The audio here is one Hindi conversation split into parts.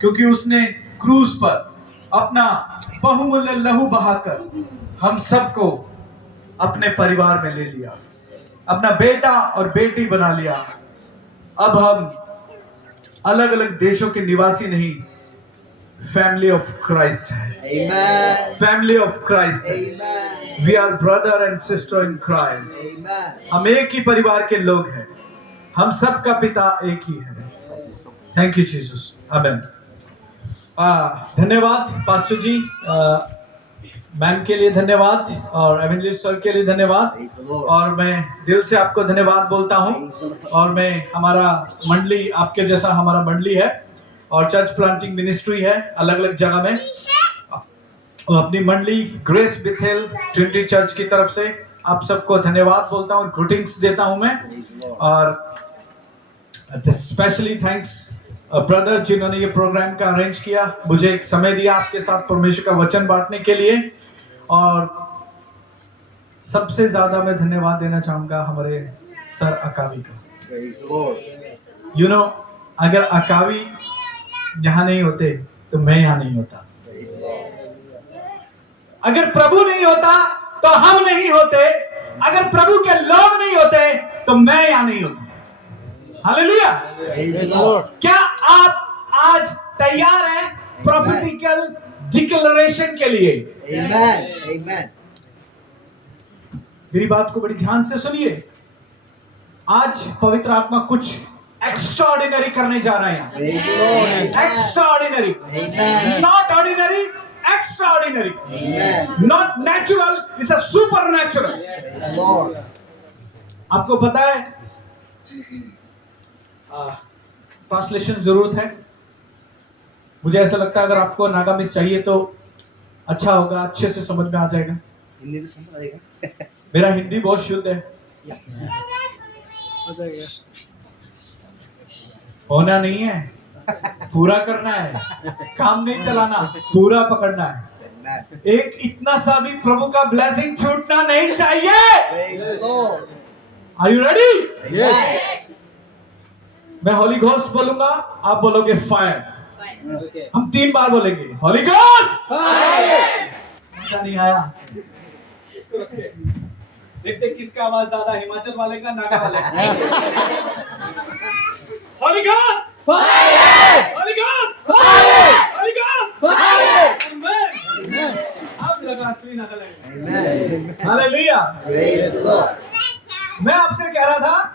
क्योंकि उसने क्रूस पर अपना बहुमूल्य लहू बहाकर हम सबको अपने परिवार में ले लिया, अपना बेटा और बेटी बना लिया। अब हम अलग अलग देशों के निवासी नहीं, फैमिली ऑफ क्राइस्ट है। Amen. फैमिली ऑफ क्राइस्ट है। Amen. We are brother and sister in Christ. Amen. हम एक ही परिवार के लोग हैं, हम सबका पिता एक ही है। थैंक यू जीसस, आमेन। धन्यवाद पास्टर जी, मैम के लिए धन्यवाद और एवेंजलिस्ट सर के लिए धन्यवाद, Praise the Lord. और मैं दिल से आपको धन्यवाद बोलता हूँ। Praise the Lord. और मैं हमारा मंडली आपके जैसा हमारा मंडली है और चर्च प्लांटिंग मिनिस्ट्री है अलग अलग जगह में, और अपनी मंडली ग्रेस बेथेल ट्रिनिटी चर्च की तरफ से आप सबको धन्यवाद बोलता हूँ, ग्रीटिंग्स देता हूँ मैं। Praise the Lord. और स्पेशली थैंक्स ब्रदर जिन्होंने ये प्रोग्राम का अरेंज किया, मुझे एक समय दिया आपके साथ परमेश्वर का वचन बांटने के लिए। और सबसे ज्यादा मैं धन्यवाद देना चाहूंगा हमारे सर अकावी का। Praise the Lord. You know, अगर अकावी यहाँ नहीं होते तो मैं यहाँ नहीं होता, Praise the Lord. अगर प्रभु नहीं होता तो हम नहीं होते, अगर प्रभु के लोग नहीं होते तो मैं यहाँ नहीं होता। हालेलुया। Praise the Lord. क्या आप आज तैयार हैं प्रोफेटिकल डिक्लेरेशन के लिए? Amen. Amen. मेरी बात को बड़ी ध्यान से सुनिए। आज पवित्र आत्मा कुछ एक्स्ट्राऑर्डिनरी करने जा रहे हैं। Praise the Lord. Extraordinary, Amen. Not ordinary, extraordinary, Amen. Not natural, it's a super natural. Praise the Lord. आपको पता है ट्रांसलेशन जरूरत है। मुझे ऐसा लगता है अगर आपको नागामिस चाहिए तो अच्छा होगा, अच्छे से समझ में आ जाएगा। हिंदी में समझ आएगा? मेरा हिंदी बहुत शुद्ध है। हो जाएगा। होना नहीं है, पूरा करना है, काम नहीं चलाना, पूरा पकड़ना है। Amen. एक इतना सा भी प्रभु का ब्लेसिंग छूटना नहीं चाहिए। Praise the Lord. Are you ready? Yes. मैं होली घोस्ट बोलूंगा, आप बोलोगे फायर। Okay. हम 3 बार बोलेंगे होली घोस्ट। अच्छा नहीं आया, इसको रखे। देखते किसका आवाज ज्यादा, हिमाचल वाले का, नागा वाले का। Holy ghost fire, holy ghost fire, holy ghost fire. Amen. आप लगा असली नागा लगे। Amen. Hallelujah. Praise the Lord. मैं आपसे कह रहा था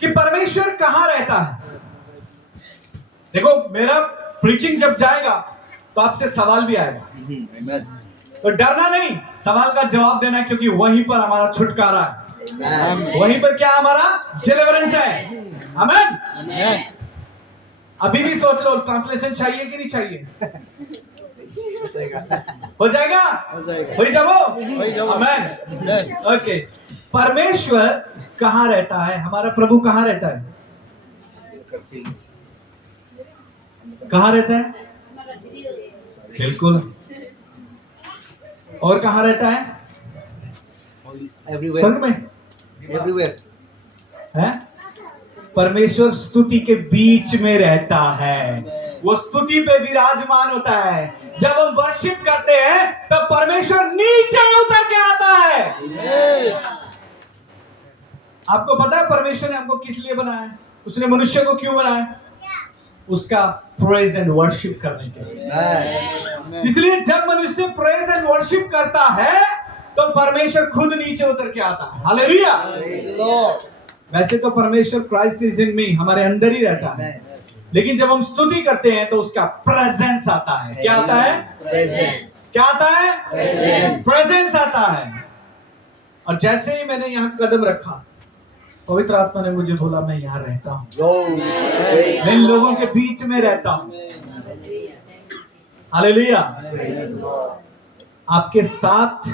कि परमेश्वर कहां रहता है। देखो, मेरा प्रीचिंग जब जाएगा तो आपसे सवाल भी आएगा, Amen. तो डरना नहीं, सवाल का जवाब देना, क्योंकि वहीं पर हमारा छुटकारा है, Amen. वहीं पर क्या हमारा डिलीवरेंस है। आमेन। Amen. अभी भी सोच लो, ट्रांसलेशन चाहिए कि नहीं चाहिए? हो जाएगा। हो जाएगा, हो जाएगा। हो जाओ। हो जाओ। आमेन। Amen. ओके, परमेश्वर कहां रहता है? हमारा प्रभु कहां रहता है? कहां रहता है? बिल्कुल। और कहां रहता है? Everywhere. स्वर्ग में Everywhere. है। परमेश्वर स्तुति के बीच में रहता है, वो स्तुति पे विराजमान होता है। जब हम वर्शिप करते हैं तब परमेश्वर नीचे उतर के आता है। Yes. आपको पता है परमेश्वर ने हमको किस लिए बनाया है? उसने मनुष्य को क्यों बनाया? उसका प्रेज एंड वर्शिप करने के लिए। Amen. इसलिए जब मनुष्य प्रेज एंड वर्शिप करता है तो परमेश्वर खुद नीचे उतर के आता है। हालेलुया। Praise the Lord. वैसे तो परमेश्वर क्राइस्ट इज इन मी, हमारे अंदर ही रहता है, लेकिन जब हम स्तुति करते हैं तो उसका प्रेजेंस आता है। क्या आता है? Presence. क्या आता है? Presence. प्रेजेंस आता है। और जैसे ही मैंने यहाँ कदम रखा, पवित्र आत्मा ने मुझे बोला मैं यहाँ रहता हूँ, Glory. मैं इन लोगों के बीच में रहता हूँ। हालेलुया। Praise the Lord. आपके साथ,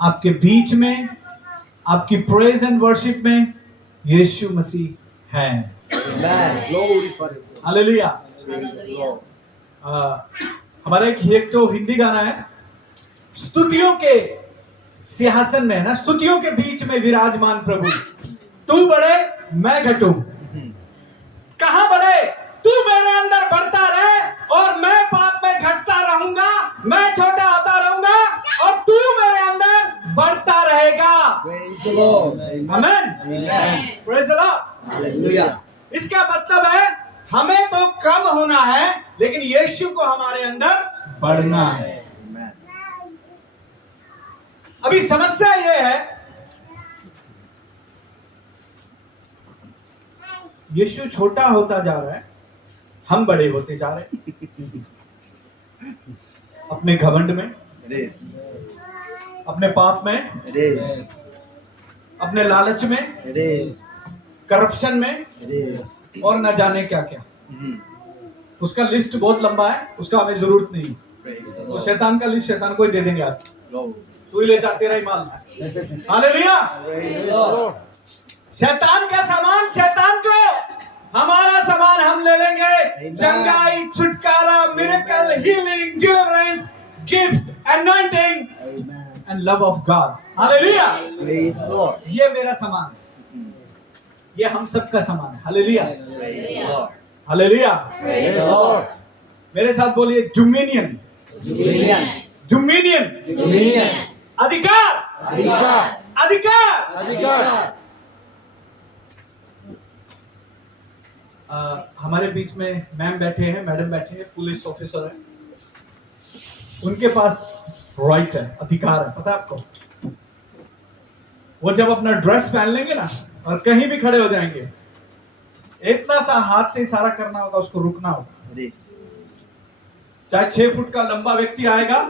आपके बीच में, आपकी प्रेज एंड वर्शिप में यीशु मसीह है। Amen. Glory for you. Hallelujah. Praise the Lord. हमारा एक तो हिंदी गाना है, स्तुतियों के सिंहासन में, ना, स्तुतियों के बीच में विराजमान प्रभु, तू बढ़े मैं घटूं। कहां बढ़े? तू मेरे अंदर बढ़ आमेन, Amen. Praise the Lord. Hallelujah. इसका मतलब है हमें तो कम होना है, लेकिन यीशु को हमारे अंदर बढ़ना है। Amen. अभी समस्या यह है, यीशु छोटा होता जा रहा है, हम बड़े होते जा रहे हैं। अपने घमंड में, It is. अपने पाप में, It is. अपने लालच में, It is. करप्शन में, It is. और न जाने क्या क्या। Mhm. उसका लिस्ट बहुत लंबा है, उसका हमें जरूरत नहीं। Praise the वो Lord. शैतान का लिस्ट शैतान को ही दे देंगे आप, Glory. तू ही ले जा, तेरा ही माल। हालेलुया। Praise the Lord. शैतान का सामान शैतान को, हमारा सामान हम ले लेंगे। Amen. चंगाई, छुटकारा, miracle, healing, deliverance, gift, anointing Amen. And love of God. Hallelujah. Praise the Lord. ये मेरा सामान है, ये हम सबका सामान है। Hallelujah, Praise the Lord. Hallelujah. Praise the Lord. मेरे साथ बोलिए, डोमिनियन, Dominion. Dominion, Dominion. अधिकार, अधिकार. अधिकार। अधिकार. हमारे बीच में मैम बैठे हैं, मैडम बैठे हैं, पुलिस ऑफिसर है, उनके पास राइट है, अधिकार है, पता है आपको। वो जब अपना ड्रेस पहन लेंगे ना और कहीं भी खड़े हो जाएंगे, इतना सा हाथ से इशारा करना होगा, उसको रुकना होगा। It is. चाहे 6 फुट का लंबा व्यक्ति आएगा,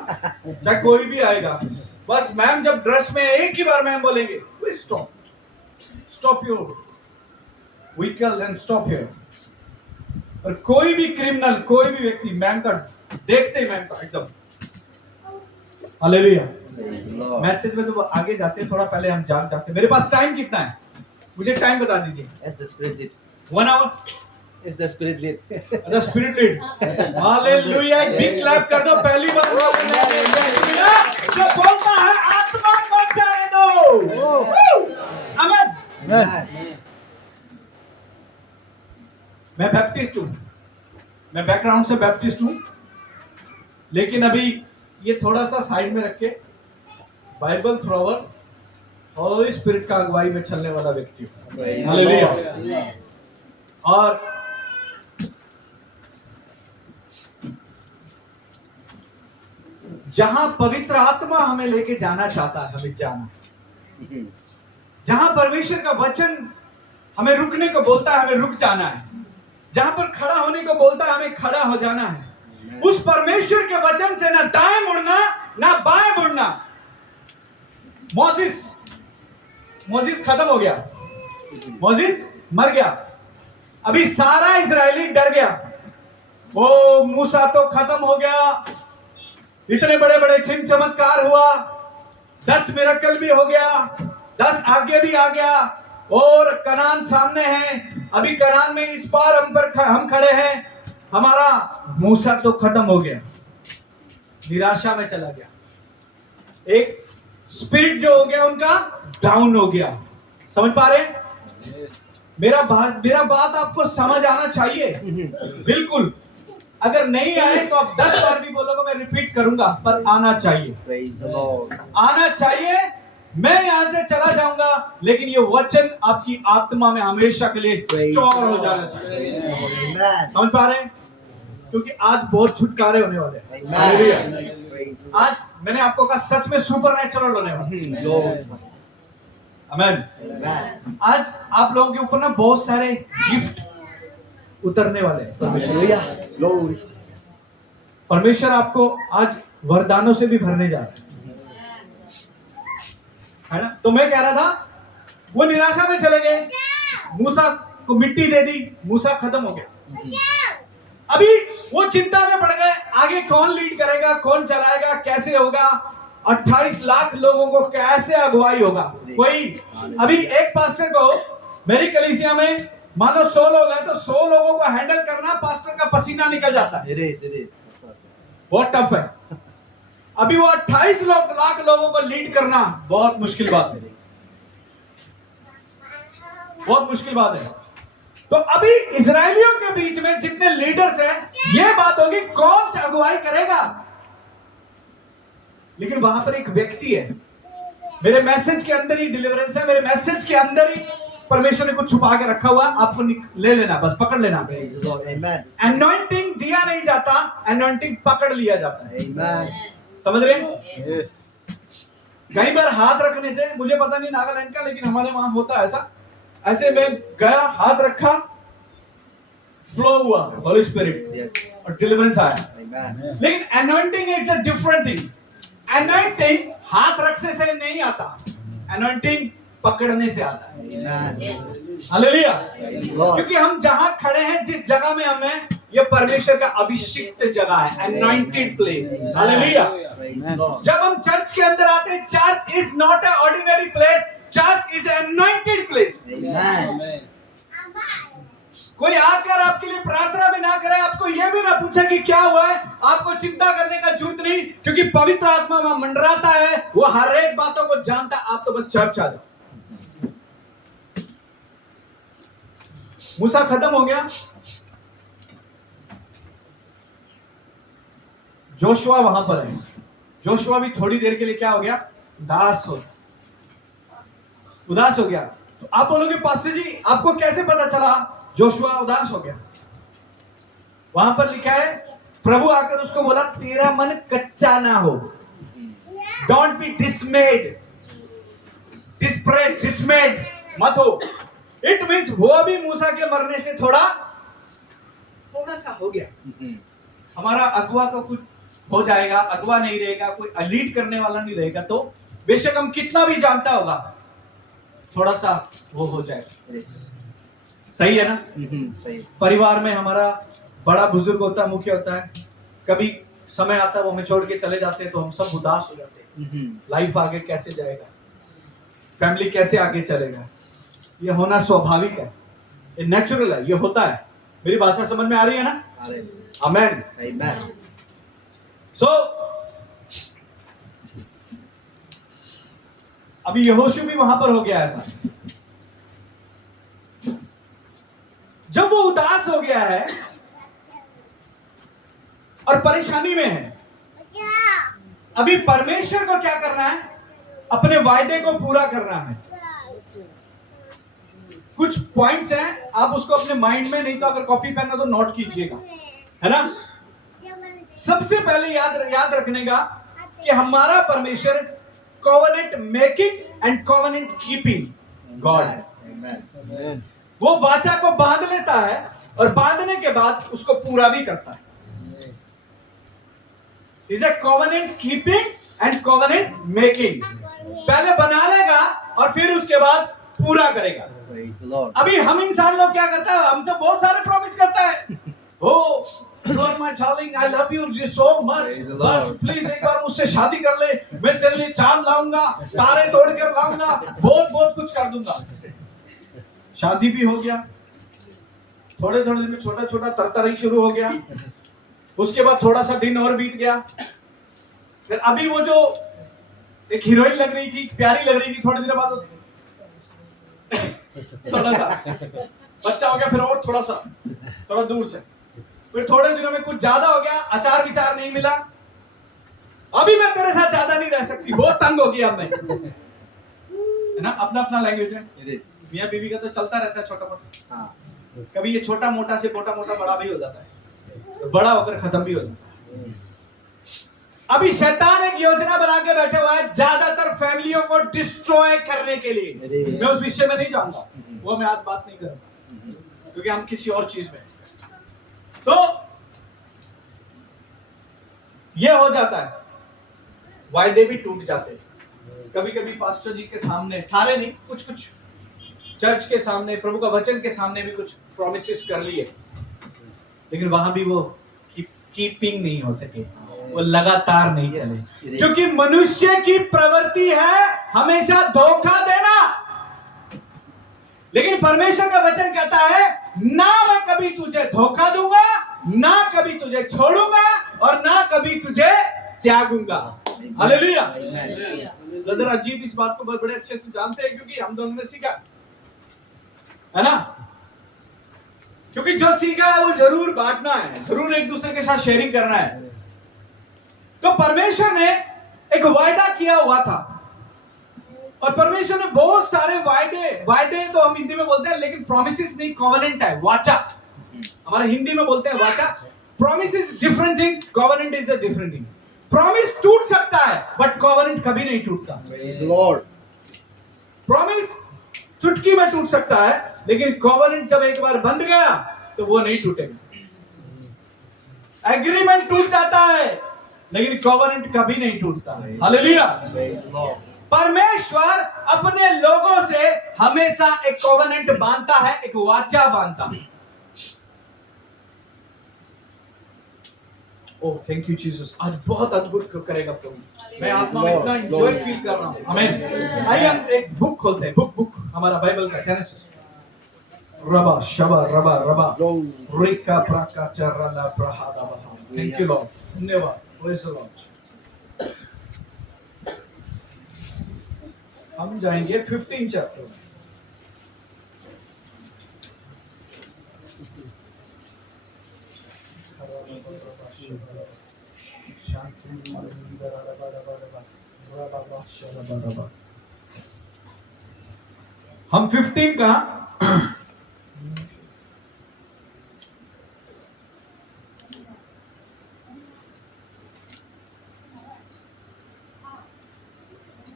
चाहे कोई भी आएगा, बस मैम जब ड्रेस में एक ही बार मैम बोलेंगे, please stop, stop your vehicle and here. और कोई भी क्रिमिनल, कोई भी व्यक्ति मैम का देखते ही मैम का एकदम hallelujah. Praise the Lord. Message में तो आगे जाते हैं, थोड़ा पहले हम जाग जाते हैं। मेरे पास टाइम कितना है, मुझे टाइम बता दीजिए। As the Spirit lead. 1 आवर As the Spirit lead. The spirit lead. Hallelujah, एक बिग क्लैप कर दो। पहली बार जो बोलता है आत्मा को जाने दो। आमीन। Amen. मैं बैप्टिस्ट हूँ, मैं बैकग्राउंड से बैप्टिस्ट हूँ, लेकिन अभी ये थोड़ा सा साइड में रख के बाइबल थ्रोवर, होली स्पिरिट का अगुवाई में चलने वाला व्यक्ति हूँ। Praise the hallelujah. Lord. और जहां पवित्र आत्मा हमें लेके जाना चाहता है, हमें जाना है। Mhm. जहां परमेश्वर का वचन हमें रुकने को बोलता है, हमें रुक जाना है। जहां पर खड़ा होने को बोलता है, हमें खड़ा हो जाना है। उस परमेश्वर के वचन से ना दाएं मुड़ना, ना बाएं मुड़ना। मोजिस खत्म हो गया, मोजिस मर गया, अभी सारा इजरायली डर गया। ओ मूसा तो खत्म हो गया, इतने बड़े बड़े चिन्ह चमत्कार हुआ, 10 मिरेकल भी हो गया, 10 आगे भी आ गया, और कनान सामने है। अभी कनान में इस पार हम खड़े हैं, हमारा मूसा तो खत्म हो गया। निराशा में चला गया, एक स्पिरिट जो हो गया उनका डाउन हो गया। समझ पा रहे? मेरा बात आपको समझ आना चाहिए। बिल्कुल, अगर नहीं आए तो आप 10 बार भी बोलोगे, मैं रिपीट करूंगा, पर आना चाहिए। Praise the Lord. आना चाहिए। मैं यहां से चला जाऊंगा, लेकिन ये वचन आपकी आत्मा में हमेशा के लिए Praise स्टोर हो the जाना Lord. चाहिए। Amen. समझ पा रहे हैं? क्योंकि आज बहुत छुटकारे होने वाले हैं। Amen. Hallelujah. Praise the Lord. आज मैंने आपको कहा, सच में सुपरनैचुरल होने वाला है। Glory. आमीन। Amen. आज आप लोगों के ऊपर ना बहुत सारे गिफ्ट उतरने वाले हैं। Hallelujah. Glory. परमेश्वर आपको आज वरदानों से भी भरने जा रहा है ना। तो मैं कह रहा था, वो निराशा में चले गए, मूसा को मिट्टी दे दी, मूसा खत्म हो गया। अभी वो चिंता में पड़ गए, आगे कौन लीड करेगा, कौन चलाएगा, कैसे होगा, 28 लाख लोगों को कैसे अगुवाई होगा। कोई अभी एक पास्टर को मेरी कलीसिया में मान लो 100 लोग हैं, तो 100 लोगों को हैंडल करना, पास्टर का पसीना निकल जाता है। It is. It is. बहुत टफ है। अभी वो 28 लाख लोगों को लीड करना बहुत मुश्किल बात है, बहुत मुश्किल बात है। तो अभी इजरायलियों के बीच में जितने लीडर्स हैं, ये बात होगी कौन अगुवाई करेगा। लेकिन वहां पर एक व्यक्ति है मेरे मैसेज के अंदर ही डिलीवरेंस है, मेरे मैसेज के अंदर ही परमेश्वर ने कुछ छुपा के रखा हुआ, आपको ले लेना, बस पकड़ लेना। Praise the Lord. Amen. Anointing दिया नहीं जाता, एनॉइंटिंग पकड़ लिया जाता है। Amen. समझ रहे हैं? Yes. कई बार हाथ रखने से, मुझे पता नहीं नागालैंड का, लेकिन हमारे वहां होता है ऐसा, ऐसे में गया, हाथ रखा, फ्लो हुआ होली स्पिरिट Yes. और डिलीवरेंस आया। Amen. लेकिन anointing is a different thing. anointing हाथ रखने से नहीं आता, anointing पकड़ने से आता है। Amen. Hallelujah. Praise the Lord. क्योंकि हम जहां खड़े हैं, जिस जगह में हमें, ये परमेश्वर का अभिषिक्त जगह है, anointed place। Hallelujah. Praise the Lord. जब हम चर्च के अंदर आते हैं, church is not a ordinary place, church is anointed place। Amen. कोई आकर आपके लिए प्रार्थना भी ना करे, आपको यह भी ना पूछे कि क्या हुआ है, आपको चिंता करने का जरूरत नहीं, क्योंकि पवित्र आत्मा वहां मंडराता है, वो हर एक बातों को जानता है। आप तो बस चर्च आ जाओ। मूसा खत्म हो गया, जोशुआ वहां पर है। जोशुआ भी थोड़ी देर के लिए क्या हो गया? उदास हो गया। तो आप बोलोगे पास्टर जी, आपको कैसे पता चला जोशुआ उदास हो गया? वहां पर लिखा है, प्रभु आकर उसको बोला, तेरा मन कच्चा ना हो, डोंट बी डिसमेड, डिसमेड मत हो। इट मींस वो भी मूसा के मरने से थोड़ा सा हो गया। हमारा अगुआ को कुछ हो जाएगा, अगुआ नहीं रहेगा, कोई लीड करने वाला नहीं रहेगा, तो बेशक हम कितना भी जानता होगा, थोड़ा सा वो हो जाएगा। Yes. सही है ना? सही। परिवार में हमारा बड़ा बुजुर्ग होता है, मुख्य होता है, कभी समय आता है वो हमें छोड़ के चले जाते हैं, तो हम सब उदास हो जाते हैं। लाइफ आगे कैसे जाएगा, फैमिली कैसे आगे चलेगा? ये होना स्वाभाविक है, ये नेचुरल है, ये होता है। मेरी भाषा समझ में आ रही है ना? आमेन। Amen. सो अभी यहोशू भी वहां पर हो गया ऐसा। जब वो उदास हो गया है और परेशानी में है, अभी परमेश्वर को क्या करना है? अपने वायदे को पूरा करना है। कुछ पॉइंट्स हैं, आप उसको अपने माइंड में, नहीं तो अगर कॉपी पेन है तो नोट कीजिएगा, है ना? सबसे पहले याद रखने का कि हमारा परमेश्वर covenant making and covenant keeping God है। Amen. वो वाचा को बांध लेता है और बांधने के बाद उसको पूरा भी करता है। Is a covenant keeping and covenant making. पहले बना लेगा और फिर उसके बाद पूरा करेगा। Praise the Lord. अभी हम इंसान लोग क्या करता है? हम तो बहुत सारे प्रॉमिस करता है। ओ You are my darling, I love you so much. Praise the बस Lord. प्लीज एक बार मुझसे शादी कर ले, मैं तेरे लिए चांद लाऊंगा, तारे तोड़ कर लाऊंगा, बहुत कुछ कर दूंगा। शादी भी हो गया, थोड़े दिन में छोटा तरतरी शुरू हो गया, उसके बाद थोड़ा सा दिन और बीत गया, फिर अभी वो जो एक हीरोइन लग रही थी, प्यारी लग रही थी, थोड़े दिनों बाद थोड़ा सा बच्चा हो गया, फिर और थोड़ा दूर से, फिर थोड़े दिनों में कुछ ज्यादा हो गया, आचार विचार नहीं मिला, अभी मैं तेरे साथ ज्यादा नहीं रह सकती, बहुत तंग हो गया अब मैं, है ना? अपना लैंग्वेज है। It is. मियां बीवी का तो चलता रहता है छोटा मोटा, हाँ. कभी ये छोटा मोटा से मोटा बड़ा भी हो जाता है, बड़ा होकर खत्म भी हो जाता है। अभी शैतान एक योजना बना के बैठा हुआ है ज्यादातर फैमिलियों को डिस्ट्रॉय करने के लिए। मैं उस विषय में नहीं जाऊंगा, वो मैं आज बात नहीं करूंगा, क्योंकि हम किसी और चीज में। तो ये हो जाता है, वायदे भी टूट जाते हैं। कभी पास्टर जी के सामने, सारे नहीं, कुछ चर्च के सामने, प्रभु का वचन के सामने भी कुछ प्रॉमिसेस कर लिए, लेकिन वहां भी वो कीपिंग नहीं हो सके, वो लगातार नहीं चले, क्योंकि मनुष्य की प्रवृत्ति है हमेशा धोखा देना। लेकिन परमेश्वर का वचन कहता है, ना मैं कभी तुझे धोखा दूंगा, ना कभी तुझे छोड़ूंगा, और ना कभी तुझे त्यागूंगा। हालेलुया। ब्रदर अजीब इस बात को बहुत बड़े अच्छे से जानते हैं, क्योंकि हम दोनों ने सीखा है ना, क्योंकि जो सीखा है वो जरूर बांटना है, जरूर एक दूसरे के साथ शेयरिंग करना है। तो परमेश्वर ने एक वायदा किया हुआ था और परमेश्वर ने बहुत सारे वायदे तो हम हिंदी में बोलते हैं, लेकिन प्रॉमिसेस नहीं, कॉवेनेंट है, वाचा। हमारे हिंदी में बोलते हैं वाचा। Promise is different thing, covenant is a different thing. Promise टूट सकता है, बट कॉवेनेंट कभी नहीं टूटता। Praise the Lord. प्रॉमिस चुटकी में टूट सकता है, लेकिन कॉवेनेंट जब एक बार बंध गया तो वो नहीं टूटेगा। एग्रीमेंट टूट जाता है, लेकिन कॉवेनेंट कभी नहीं टूटता। हालेलुया। Praise the Lord. परमेश्वर अपने लोगों से हमेशा एक कॉवेनेंट बांधता है, एक वाचा बांधता है। ओह थैंक यू जीसस, आज बहुत अद्भुत करेगा प्रभु। मैं आत्मा में इतना एंजॉय फील कर रहा हूं। आमीन। आइए हम एक बुक खोलते हैं, बुक हमारा बाइबल का जेनेसिस। रबा शबा रबा रबा रिका प्राका चरला प्रहादा बहा। थैंक यू लॉर्ड, धन्यवाद। Praise the Lord. हम जाएंगे 15 चैप्टर में। हम 15 का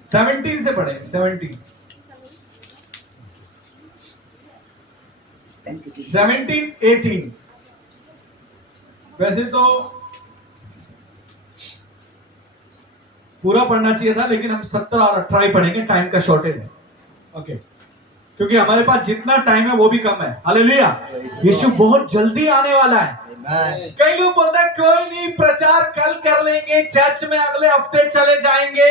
सेवनटीन से पढ़ेंगे। 17 18। वैसे तो पूरा पढ़ना चाहिए था, लेकिन हम 17 और 18 ही पढ़ेंगे, टाइम का शॉर्टेज है। ओके, क्योंकि हमारे पास जितना टाइम है वो भी कम है। हालेलुया। यीशु बहुत जल्दी आने वाला है। Amen. कई लोग बोलते हैं कोई नहीं, प्रचार कल कर लेंगे, चर्च में अगले हफ्ते चले जाएंगे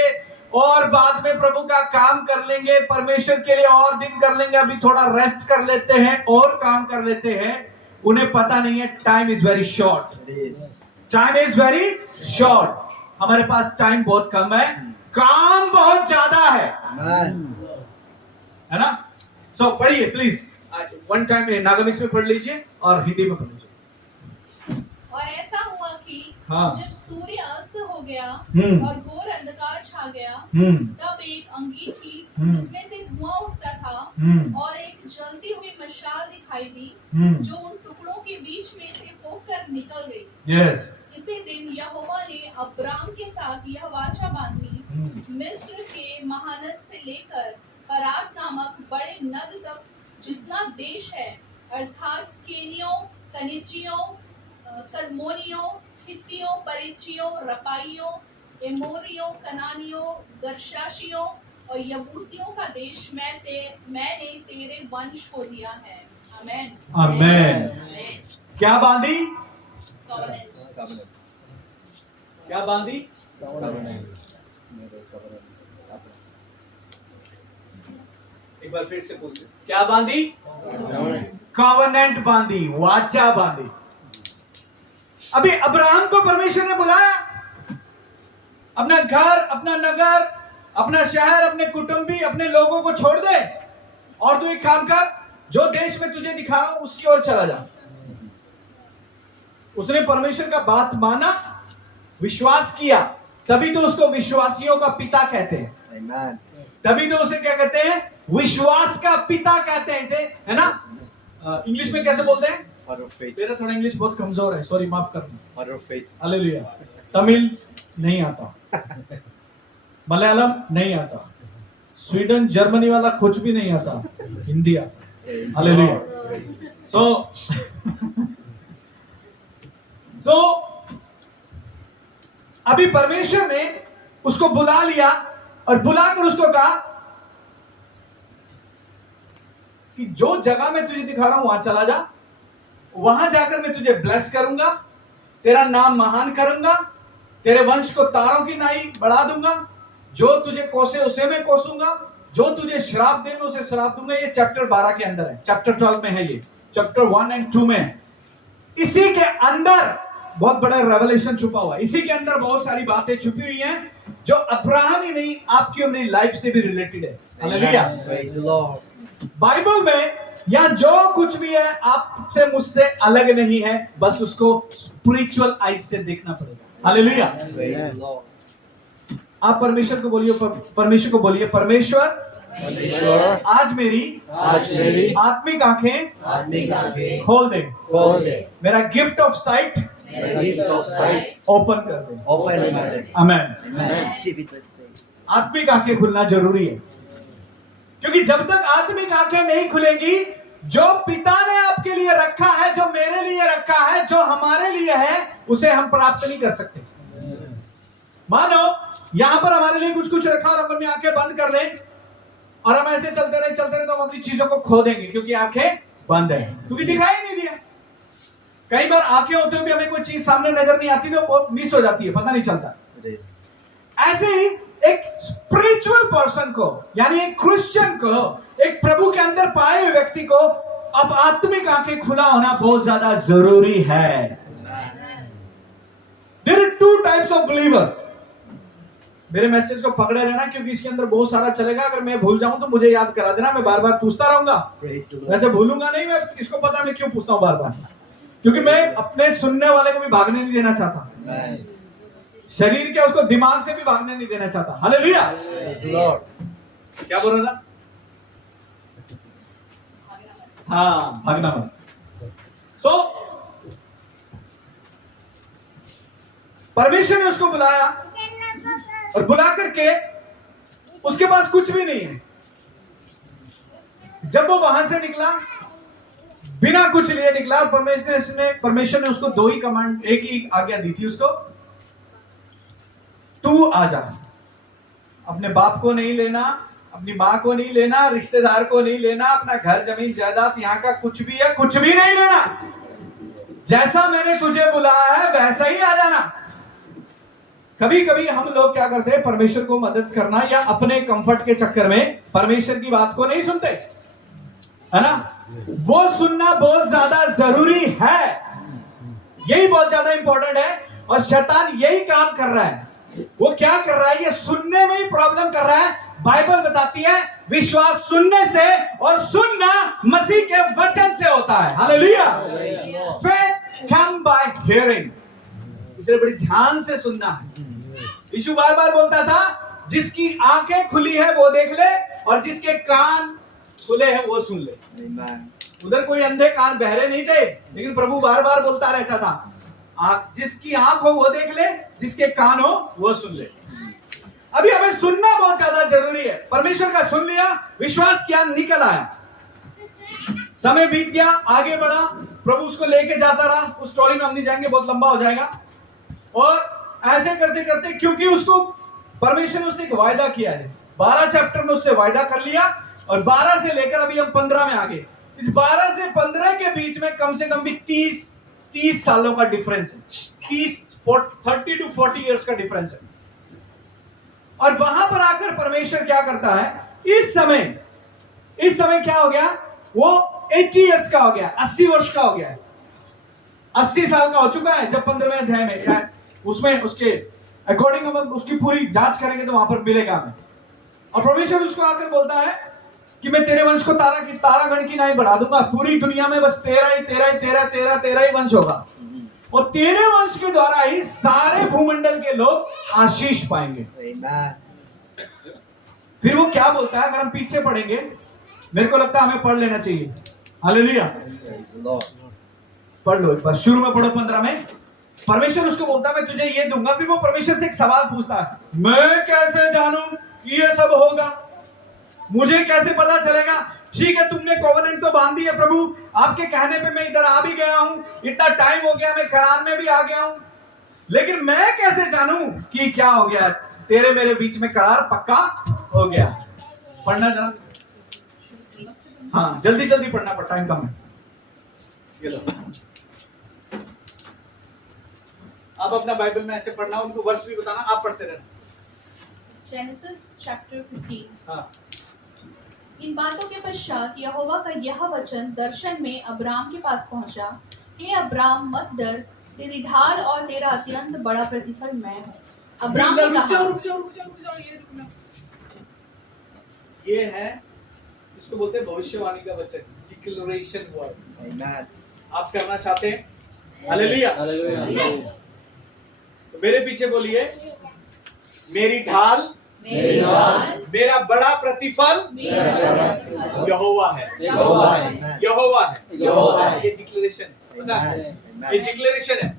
और बाद में प्रभु का काम कर लेंगे, परमेश्वर के लिए और दिन कर लेंगे, अभी थोड़ा रेस्ट कर लेते हैं और काम कर लेते हैं। उन्हें पता नहीं है time is very short. It is. Time is very short. हमारे पास टाइम बहुत कम है, काम बहुत ज्यादा है, Amen. है ना। सो पढ़िए प्लीज, वन टाइम नागामिस में पढ़ लीजिए और हिंदी में पढ़ लीजिए। और ऐसा हुआ कि हाँ। जब सूर्य अस्त हो गया हम्म। और घोर अंधकार छा गया, तब एक अंगीठी जिसमें से धुआं उठता था और एक जलती हुई मशाल दिखाई दी, जो उन टुकड़ों के बीच में से होकर निकल गई। यस। इसी दिन यहोवा ने अब्राम के साथ यह वाचा बांधी, मिस्र के महानद से लेकर परात नामक बड़े नद तक जितना देश है, अर्थात केनियों, कनिचियों, कलमोनियों, हित्तियों, परिचियों, रपाइयों, एमोरियों, कनानियों, गर्शाशियों और यबूसियों का देश मैंने तेरे वंश को दिया है। आमेन। आमेन। आमेन। क्या बांधी? Covenant। Covenant. क्या बांधी? Covenant. Covenant. एक बार फिर से पूछते, क्या बांधी? Covenant. कॉवेनेंट बांधी, वाचा बांधी। अभी अब्राहम को परमेश्वर ने बुलाया, अपना घर, अपना नगर, अपना शहर, अपने कुटुंबी, अपने लोगों को छोड़ दे और तू एक काम कर, जो देश में तुझे दिखा रहा हूं उसकी ओर चला जा। उसने परमेश्वर का बात माना, विश्वास किया, तभी तो उसको विश्वासियों का पिता कहते हैं। Amen. तभी तो उसे क्या कहते हैं? विश्वास का पिता कहते हैं इसे, है ना। इंग्लिश में कैसे बोलते हैं? Father of faith. मेरा थोड़ा इंग्लिश बहुत कमजोर है, सॉरी, माफ करना। Father of faith. Hallelujah. Tamil नहीं आता, मलयालम नहीं आता, स्वीडन जर्मनी वाला कुछ भी नहीं आता, हिंदी आता। हालेलुया। सो अभी परमेश्वर ने उसको बुला लिया और बुलाकर उसको कहा कि जो जगह मैं तुझे दिखा रहा हूं वहां चला जा, वहां जाकर मैं तुझे ब्लेस करूंगा, तेरा नाम महान करूंगा, तेरे वंश को तारों की नाई बढ़ा दूंगा, जो तुझे कोसे उसे मैं कोसूंगा, जो तुझे श्राप दे मैं उसे श्राप दूंगा। ये चैप्टर 12 के अंदर है, चैप्टर 12 में है, ये चैप्टर 1 और 2 में है। इसी के अंदर बहुत बड़ा रेवलेशन छुपा हुआ है, इसी के अंदर बहुत सारी बातें छुपी हुई हैं जो अब्राहम ही नहीं, आपकी अपनी लाइफ से भी रिलेटेड है। Hallelujah. Praise the Lord. Bible में या जो कुछ भी है आपसे मुझसे अलग नहीं है, बस उसको स्पिरिचुअल आईज से देखना पड़ेगा। हालेलुया। Praise the Lord. आप परमेश्वर को बोलिए, परमेश्वर परमेश्वर आज मेरी आज मेरी आत्मिक आंखें आत्मिक आंखें खोल दे, खोल दे, मेरा गिफ्ट ऑफ साइट मेरा गिफ्ट ऑफ साइट ओपन कर दे। ओपन कर दे। आमेन। Amen. आत्मिक आंखें खुलना जरूरी है, क्योंकि जब तक आत्मिक आंखें नहीं खुलेंगी, जो पिता ने आपके लिए रखा है, जो मेरे लिए रखा है, जो हमारे लिए है, उसे हम प्राप्त नहीं कर सकते। मानो यहां पर हमारे लिए कुछ कुछ रखा और हम अपनी आंखें बंद कर लें और हम ऐसे चलते रहे तो हम अपनी चीजों को खो देंगे, क्योंकि आंखें बंद है, क्योंकि दिखाई नहीं दिया। कई बार आंखें होते हुए भी हमें कोई चीज सामने नजर नहीं आती, तो बहुत मिस हो जाती है, पता नहीं चलता। ऐसे ही एक स्पिरिचुअल पर्सन को, यानी एक क्रिश्चियन को, एक प्रभु के अंदर पाए हुए व्यक्ति को अब आत्मिक आंखें खुला होना बहुत ज्यादा जरूरी है। There are two types of believer. मेरे मैसेज को पकड़े रहना, क्योंकि इसके अंदर बहुत सारा चलेगा। अगर मैं भूल जाऊं तो मुझे याद करा देना, मैं बार बार पूछता रहूंगा। वैसे भूलूंगा नहीं, मैं इसको पता मैं क्यों पूछता हूं बार बार, क्योंकि मैं अपने सुनने वाले को भी भागने नहीं देना चाहता, शरीर के उसको दिमाग से भी भागने नहीं देना चाहता। हालेलुया। क्या बोल रहा था? हाँ, भागना मत। सो परमेश्वर ने उसको बुलाया और बुला करके उसके पास कुछ भी नहीं है। जब वो वहां से निकला, बिना कुछ लिए निकला, परमेश्वर ने उसको दो ही कमांड, एक ही आज्ञा दी थी उसको, तू आ जा। अपने बाप को नहीं लेना, अपनी माँ को नहीं लेना, रिश्तेदार को नहीं लेना, अपना घर जमीन जायदाद यहाँ का कुछ भी है, कुछ भी नहीं लेना। जैसा मैंने तुझे बुलाया है वैसा ही आ जाना। कभी कभी हम लोग क्या करते हैं, परमेश्वर को मदद करना या अपने कंफर्ट के चक्कर में परमेश्वर की बात को नहीं सुनते, है ना? वो सुनना बहुत ज्यादा जरूरी है, यही बहुत ज्यादा इंपॉर्टेंट है। और शैतान यही काम कर रहा है। वो क्या कर रहा है? ये सुनने में ही प्रॉब्लम कर रहा है। बाइबल बताती है विश्वास सुनने से और सुनना मसीह के वचन से होता है। Hallelujah. Faith come by hearing, इसलिए बड़ी ध्यान से सुनना है। यीशु बार बार बोलता था, जिसकी आंखें खुली है वो देख ले, और जिसके कान खुले हैं वो सुन ले। उधर कोई अंधे कान बहरे नहीं थे, लेकिन प्रभु बार बार बोलता रहता था, जिसकी आंख हो वो देख ले, जिसके कान हो वो सुन ले। अभी हमें सुनना बहुत ज्यादा जरूरी है। परमेश्वर का सुन लिया, विश्वास किया, निकल आया, समय बीत गया, आगे बढ़ा, प्रभु उसको लेके जाता रहा। उस स्टोरी में हम नहीं जाएंगे, बहुत लंबा हो जाएगा। और ऐसे करते करते, क्योंकि उसको परमेश्वर ने उससे एक वायदा किया है, 12 चैप्टर में उससे वायदा कर लिया, और 12 से लेकर अभी हम 15 में आ गए। इस 12 से 15 के बीच में कम से कम भी 30 सालों का डिफरेंस है। 30 to 40 इयर्स का डिफरेंस है। और वहां पर आकर परमेश्वर क्या करता है, इस समय क्या हो गया, वो 80 इयर्स का हो गया, 80 वर्ष का हो गया है, 80 साल का हो चुका है। जब 15वें अध्याय में उसमें उसके अकॉर्डिंग हम उसकी पूरी जांच करेंगे तो वहां पर मिलेगा हमें। और परमेश्वर उसको आकर बोलता है कि मैं तेरे वंश को तारागण की नाई बढ़ा दूंगा, पूरी दुनिया में बस तेरा ही वंश होगा, और तेरे वंश के द्वारा ही सारे भूमंडल के लोग आशीष पाएंगे। फिर वो क्या बोलता है, अगर हम पीछे पढ़ेंगे, मेरे को लगता है हमें पढ़ लेना चाहिए। हालेलुया। पढ़ लो, बस शुरू में पढ़ो 15 में। परमेश्वर उसको बोलता है मैं तुझे ये दूंगा। फिर वो परमेश्वर से एक सवाल पूछता है, मैं कैसे जानूं ये सब होगा, मुझे कैसे पता चलेगा? ठीक है, तुमने कोवेनेंट तो बांध दी है प्रभु, आपके कहने पे मैं इधर आ भी गया हूं, इतना टाइम हो गया, मैं करान में भी आ गया हूं, लेकिन मैं कैसे जानूं कि क्या हो गया? तेरे मेरे बीच में करार पक्का हो गया। पढ़ना जरा, हाँ जल्दी जल्दी पढ़ना, पर टाइम कम है। ये लो, आप अपना बाइबल में ऐसे पढ़ना, उनको वर्ष भी बताना, आप पढ़ते रहना। Genesis chapter 15। हाँ। इन बातों के पश्चात यहोवा का यह वचन दर्शन में अब्राम के पास पहुंचा, हे अब्राम मत डर, तेरी ढाल और तेरा अत्यंत बड़ा प्रतिफल मैं हूँ। अब्राम ने कहा, रुक जाओ, ये रुकना। ये है, इसको बोलते हैं भविष्यवाणी का वचन, डिक्लेरेशन वर्ड। आप करना चाहते हैं? हालेलुया। हालेलुया। तो मेरे पीछे बोलिए, मेरी ढाल मेरी ढाल, मेरा बड़ा प्रतिफल मेरा बड़ा प्रतिफल यहोवा है। यहोवा है। यहोवा है। यहोवा है। ये डिक्लेरेशन पता है? Amen. ये डिक्लेरेशन है।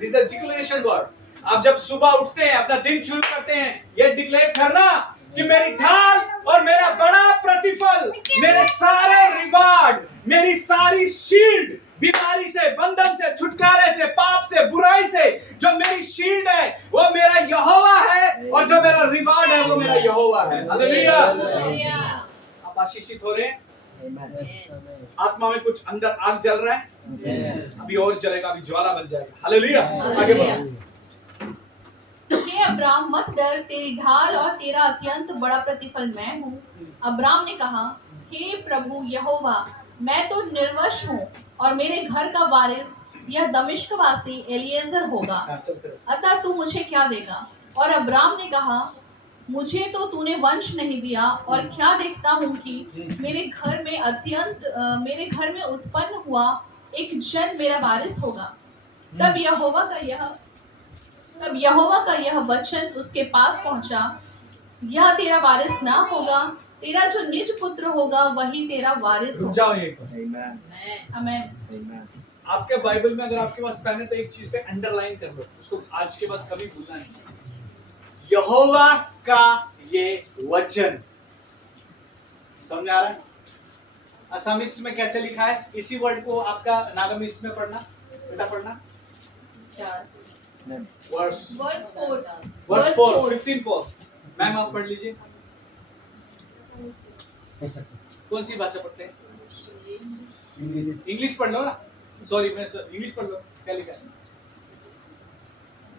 This is the declaration word. आप जब सुबह उठते हैं, अपना दिन शुरू करते हैं, ये डिक्लेयर करना कि मेरी ढाल और मेरा बड़ा प्रतिफल, मेरे सारे रिवार्ड, मेरी सारी शील्ड, बीमारी से, बंधन से, छुटकारे से, पाप से, बुराई से, जो मेरी शील्ड है वो मेरा यहोवा है, और जो मेरा रिवार्ड है वो मेरा यहोवा है। हालेलुया। हालेलुया। आप आशीषित हो रहे हैं। Amen. आत्मा में कुछ अंदर आग जल रहा है, Yes. अभी और जलेगा, अभी ज्वाला बन जाएगा। हालेलुया। आगे बढ़ो। हे अब्राम मत डर, तेरी ढाल और तेरा अत्यंत बड़ा प्रतिफल मैं हूँ। अब्राम ने कहा, हे प्रभु यहोवा, मैं तो निर्वंश हूँ और मेरे घर का वारिस यह दमिश्क वासी एलिएजर होगा, हाँ, चलते रहो। अतः तू मुझे क्या देगा? और अब्राम ने कहा, मुझे तो तूने वंश नहीं दिया, और क्या देखता हूँ कि मेरे घर में उत्पन्न हुआ एक जन मेरा वारिस होगा। तब यहोवा का यह वचन उसके पास पहुंचा, यह तेरा वारिस ना होगा, तेरा जो निज पुत्र होगा वही तेरा वारिस रुक होगा। जाओ यहीं पर। Amen. आमेन। Amen. आपके बाइबल में अगर आपके पास पेन है तो एक चीज पे अंडरलाइन कर लो, उसको आज के बाद कभी भूलना नहीं। यहोवा का ये वचन, समझ आ रहा है? असामीस में कैसे लिखा है? इसी वर्ड को आपका नागामीस में पढ़ना, बेटा पढ़ना। Amen. Verse verse 4। Verse 4 15 ma'am आप पढ़ लीजिए। कौन सी भाषा पढ़ते हैं? इंग्लिश पढ़ लो ना। सॉरी, मैं इंग्लिश पढ़ लो। क्या लिखा है?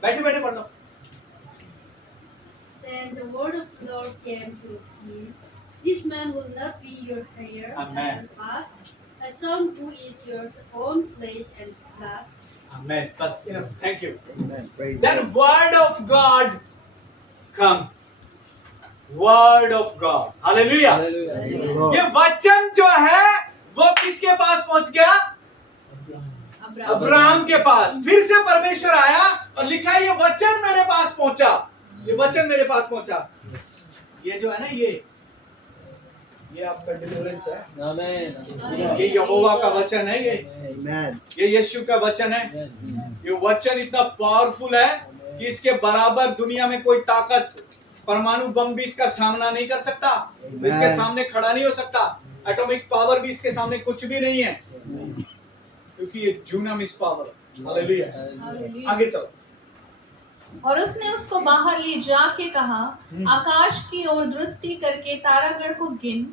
बैठे बैठे पढ़ लो। Then the word of the Lord came to him. This man will not be your heir, Amen. but a son who is your own flesh and blood. Amen. बस enough. Thank you. Amen. Praise That God. word of God come. Word of God. Hallelujah. Praise the Lord. ये वचन जो है वो किसके पास पहुंच गया? अब्राम। अब्राहम के पास। फिर से परमेश्वर आया और लिखा ये वचन मेरे पास पहुंचा। ये वचन मेरे पास पहुंचा। ये जो है ना, ये आपका डिलीवरेंस है। ये यहोवा का वचन है। Amen. ये यीशु का वचन है। ये वचन इतना पावरफुल है कि इसके बराबर दुनिया में कोई ताकत, परमाणु बम भी इसका सामना नहीं कर सकता, इसके सामने खड़ा नहीं हो सकता। एटॉमिक पावर भी इसके सामने कुछ भी नहीं है, क्योंकि ये जूनामिस पावर। हालेलुया। हालेलुया। आगे चलो। और उसने उसको बाहर ले जाके कहा, आकाश की ओर दृष्टि करके तारागण को गिन,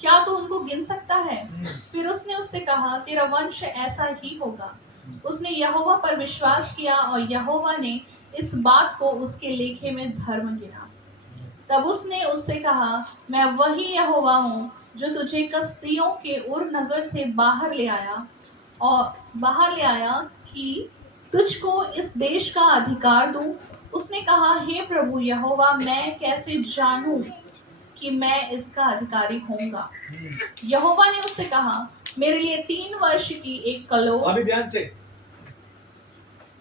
क्या तू उनको गिन सकता है? फिर उसने उससे कहा, तेरा वंश ऐसा ही होगा। उसने यहोवा पर विश्वास किया और यहोवा ने इस बात को उसके लेखे में धर्म गिना। तब उसने उससे कहा, मैं वही यहोवा हूँ जो तुझे कसदियों के उर नगर से बाहर ले आया कि तुझको इस देश का अधिकार दूं। उसने कहा, हे प्रभु यहोवा, मैं कैसे जानूं कि मैं इसका अधिकारी होऊंगा? यहोवा ने उससे कहा, मेरे लिए 3 वर्ष की एक कलोर। अभी ध्यान से।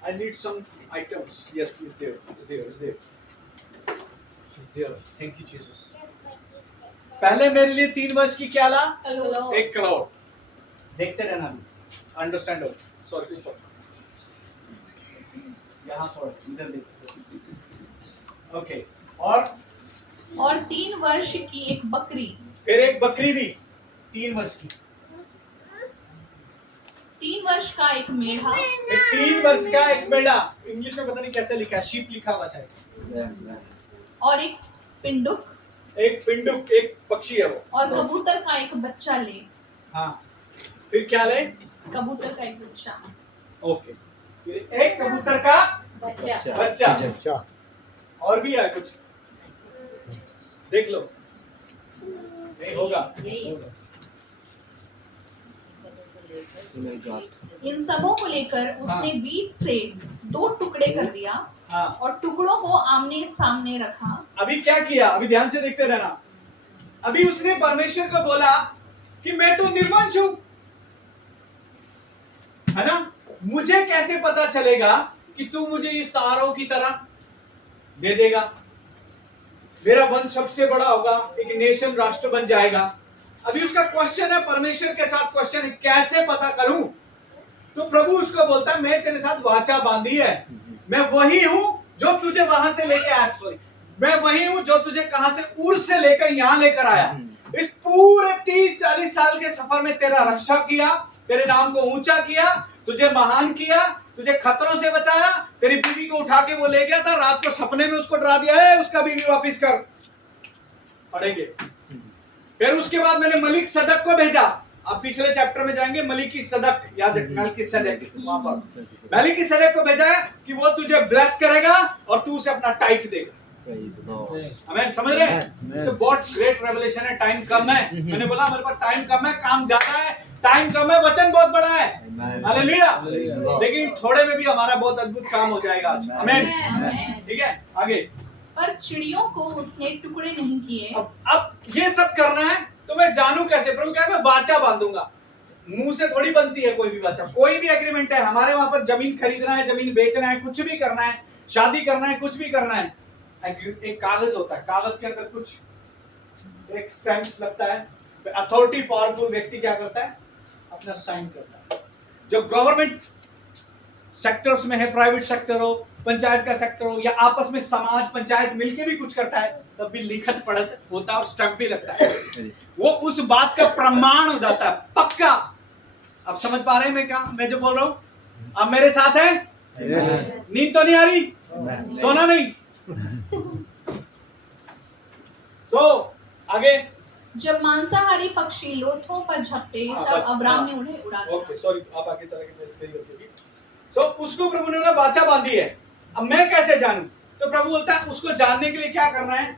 I need some items. Yes, is there. Thank you Jesus. पहले मेरे लिए 3 वर्ष की क्या ला? कलोर। एक करोड़। देखते रहना अभी। अंडरस्टैंड हो? सॉरी ऊपर। यहाँ थोड़ा इधर देखो। ओके। और 3 वर्ष की एक बकरी। फिर एक बकरी भी 3 वर्ष की। 3 वर्ष का एक मेढ़ा। 3 वर्ष का एक मेढ़ा। इंग्लिश में पता नहीं कैसे लिखा है, शीप लिखा हुआ शायद। Amen. और एक पिंडुक। एक पिंडुक, एक पक्षी है वो। और कबूतर का एक बच्चा ले। हाँ। फिर क्या ले? कबूतर का एक बच्चा। ओके। फिर एक कबूतर का बच्चा। बच्चा। और भी है कुछ? देख लो। नहीं होगा। Praise God. इन सबों को लेकर उसने बीच से 2 टुकड़े कर दिया हाँ। और टुकड़ों को आमने सामने रखा। अभी क्या किया? अभी ध्यान से देखते रहना। अभी उसने परमेश्वर को बोला कि मैं तो निर्वंश हूं, है ना? मुझे कैसे पता चलेगा कि तू मुझे इस तारों की तरह दे देगा? मेरा वंश सबसे बड़ा होगा, एक नेशन राष्ट्र बन जाएगा। अभी उसका क्वेश्चन है, परमेश्वर के साथ क्वेश्चन है, कैसे पता करूं? तो प्रभु उसको बोलता है, मैं तेरे साथ वाचा बांधी है, मैं वही हूं जो तुझे वहां से लेके आया, सॉरी, मैं वही हूं जो तुझे कहां से, उर से लेकर यहां लेकर आया। इस पूरे 30-40 साल के सफर में तेरा रक्षा किया, तेरे नाम को ऊंचा किया, तुझे महान किया, तुझे खतरों से बचाया, तेरी बीवी को उठा के वो ले गया था, रात को सपने में उसको डरा दिया है, उसका बीवी वापिस कर, पढ़ेंगे। फिर उसके बाद मैंने मलिक सदक को भेजा, आप पिछले चैप्टर में जाएंगे, मलिकी सदक, याद मलिकी सदक, वहां पर मलिकी सदक को भेजा है कि वो तुझे ब्लेस करेगा और तू उसे अपना टाइट देगा। हमें समझ रहे हैं? तो बहुत ग्रेट रेवलेशन है। टाइम कम है, मैंने बोला मेरे पास टाइम कम है, काम ज्यादा है, टाइम कम है, वचन बहुत बड़ा है, हालेलुया। लेकिन थोड़े में भी हमारा बहुत अद्भुत काम हो जाएगा आज, आमीन। ठीक है, आगे। पर चिड़ियों को उसने टुकड़े नहीं किए। अब ये सब करना है तो मैं जानू कैसे? प्रभु क्या है, मैं वाचा बांधूंगा, मुंह से थोड़ी बनती है कोई भी वाचा। कोई भी एग्रीमेंट है, हमारे वहां पर जमीन खरीदना है, जमीन बेचना है, कुछ भी करना है, शादी करना है, कुछ भी करना है, एक कागज होता है, कागज के अंदर कुछ एक स्टैम्प्स लगता है, अथॉरिटी पावरफुल व्यक्ति क्या करता है, अपना साइन करता है। जो गवर्नमेंट सेक्टर्स में है, प्राइवेट सेक्टर हो, पंचायत का सेक्टर हो, या आपस में समाज पंचायत मिलके भी कुछ करता है, तब भी लिखत पढ़त होता है और स्टैम्प भी लगता है, वो उस बात का प्रमाण हो जाता है, पक्का। अब समझ पा रहे हैं मैं जो बोल रहा हूं? अब मेरे साथ है? नींद तो नहीं आ रही? सोना नहीं? आगे। जब मांसाहारी पक्षी लोथों पर झपटे, तब अब्राम ने उन्हें उड़ा दिया। ओके, सॉरी, आप आगे चले गए। उसको प्रभु ने वाचा बांधी है। अब मैं कैसे जानूं? तो प्रभु बोलता है उसको जानने के लिए क्या करना है,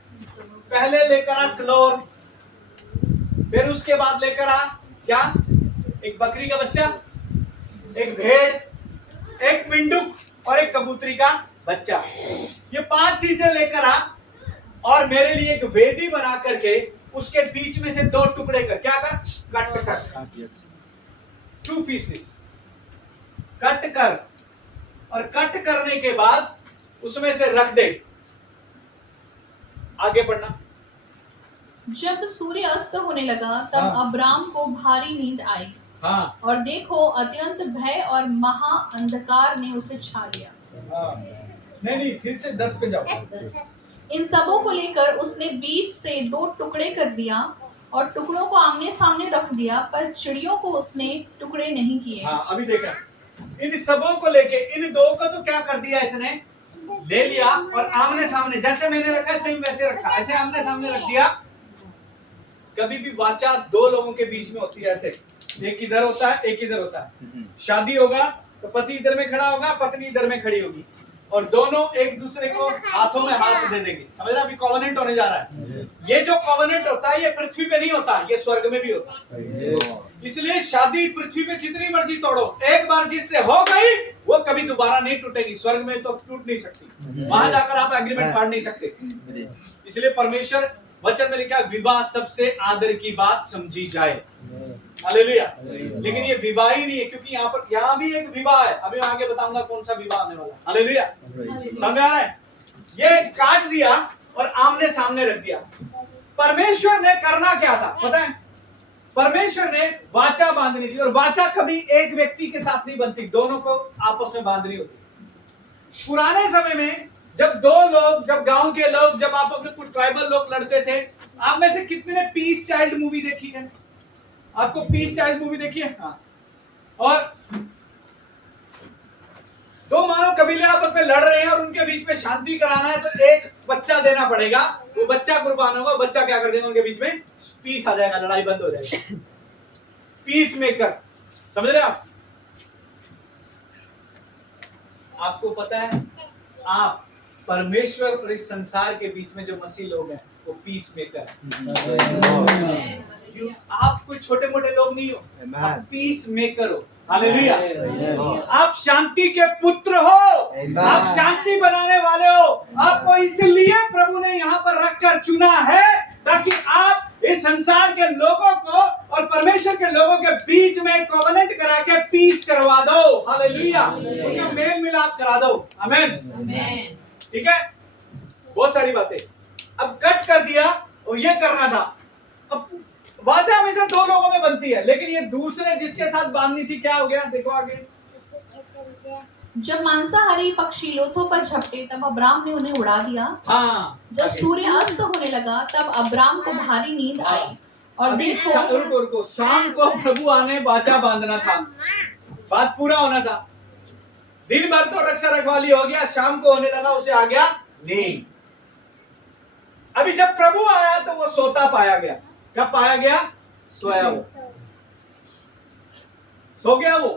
पहले लेकर आ क्लोर, फिर उसके बाद लेकर आ क्या, एक बकरी का बच्चा, एक भेड़, एक मिंडुक और एक कबूतरी का बच्चा। ये 5 चीजें लेकर आ और मेरे लिए एक वेदी बना करके उसके बीच में से 2 टुकड़े कर, क्या कर, कट कर, 2 पीसेस कट कर, और कट करने के बाद उसमें से रख दे। आगे पढ़ना। जब सूर्य अस्त होने लगा, तब अब्राम को भारी नींद आई, हाँ, और देखो अत्यंत भय और महा अंधकार ने उसे छा लिया। हाँ। नहीं, फिर से 10 पे जाओ। इन सबों को लेकर उसने बीच से 2 टुकड़े कर दिया और टुकड़ों को आमने सामने रख दिया, पर चिड़ियों को उसने टुकड़े नहीं किए। हाँ, अभी देखा, इन सबों को लेके इन 2 को तो क्या कर दिया इसने, ले लिया और आमने सामने, जैसे मैंने रखा सेम वैसे रखा, ऐसे आमने सामने रख दिया। कभी भी वाचा 2 लोगों के बीच में होती है, ऐसे एक इधर होता है, एक इधर होता है। शादी होगा तो पति इधर में खड़ा होगा, पत्नी इधर में खड़ी होगी, और दोनों एक दूसरे को हाथों में हाथ दे देंगे। समझ रहे? अभी कॉवेनेंट होने जा रहा है। ये जो कॉवेनेंट होता है, ये पृथ्वी पे नहीं होता, ये स्वर्ग में भी होता है। इसलिए शादी पृथ्वी पे जितनी मर्जी तोड़ो, एक बार जिससे हो गई वो कभी दोबारा नहीं टूटेगी। स्वर्ग में तो टूट नहीं सकती, वहां जाकर आप एग्रीमेंट पाड़ नहीं सकते। इसलिए परमेश्वर वचन में लिखा, विवाह सबसे आदर की बात समझी जाए, हालेलुया। लेकिन ये विवाह ही नहीं है, क्योंकि यहाँ भी एक विवाह है। अभी मैं आगे बताऊंगा कौन सा विवाह आने वाला, हालेलुया। समझ आ रहा है? ये काट दिया और आमने सामने रख दिया। परमेश्वर ने करना क्या था पता है? परमेश्वर ने वाचा बांधनी थी, और वाचा कभी एक व्यक्ति के साथ नहीं बनती, दोनों को आपस में बांधनी होती। पुराने समय में जब 2 लोग, जब गांव के लोग, जब आपस में कुछ ट्राइबल लोग लड़ते थे, आप में से कितने ने पीस चाइल्ड मूवी देखी है? आपको पीस चाइल्ड मूवी देखी है? हाँ। और 2 मानव कबीले आपस में लड़ रहे हैं और उनके बीच में शांति कराना है, तो एक बच्चा देना पड़ेगा, वो बच्चा कुर्बान होगा, बच्चा क्या कर देगा, उनके बीच में पीस आ जाएगा, लड़ाई बंद हो जाएगी। पीस मेकर, समझ रहे आप? आपको पता है, आप परमेश्वर और इस संसार के बीच में जो मसीह लोग हैं वो पीस मेकर है। आप कोई छोटे मोटे लोग नहीं हो, आप पीस मेकर हो, हालेलुया। आप शांति के पुत्र हो, आप शांति बनाने वाले हो। आपको इसलिए प्रभु ने यहाँ पर रखकर चुना है, ताकि आप इस संसार के लोगों को और परमेश्वर के लोगों के बीच में कॉवेनेंट करा के पीस करवा दो, हालेलुया। उनका मेल मिलाप करा दो, आमीन। ठीक है, बहुत सारी बातें। अब कट कर दिया और ये करना था। अब वाचा हमेशा दो लोगों में बनती है, लेकिन ये दूसरे जिसके साथ बांधनी थी क्या हो गया, देखो आगे। जब मांसाहारी पक्षी लोथों पर झपटे तब अब्राम ने उन्हें उड़ा दिया। हाँ, जब आगे। सूर्य अस्त होने लगा तब अब्राम को भारी नींद आई और अभी देखो रुको, शाम को प्रभु आने वाचा बांधना था, बात पूरा होना था। दिन भर तो रक्षा रखवाली हो गया, शाम को होने लगा उसे आ गया नींद। अभी जब प्रभु आया तो वो सोता पाया गया। कब पाया गया? सोया वो, सो गया वो।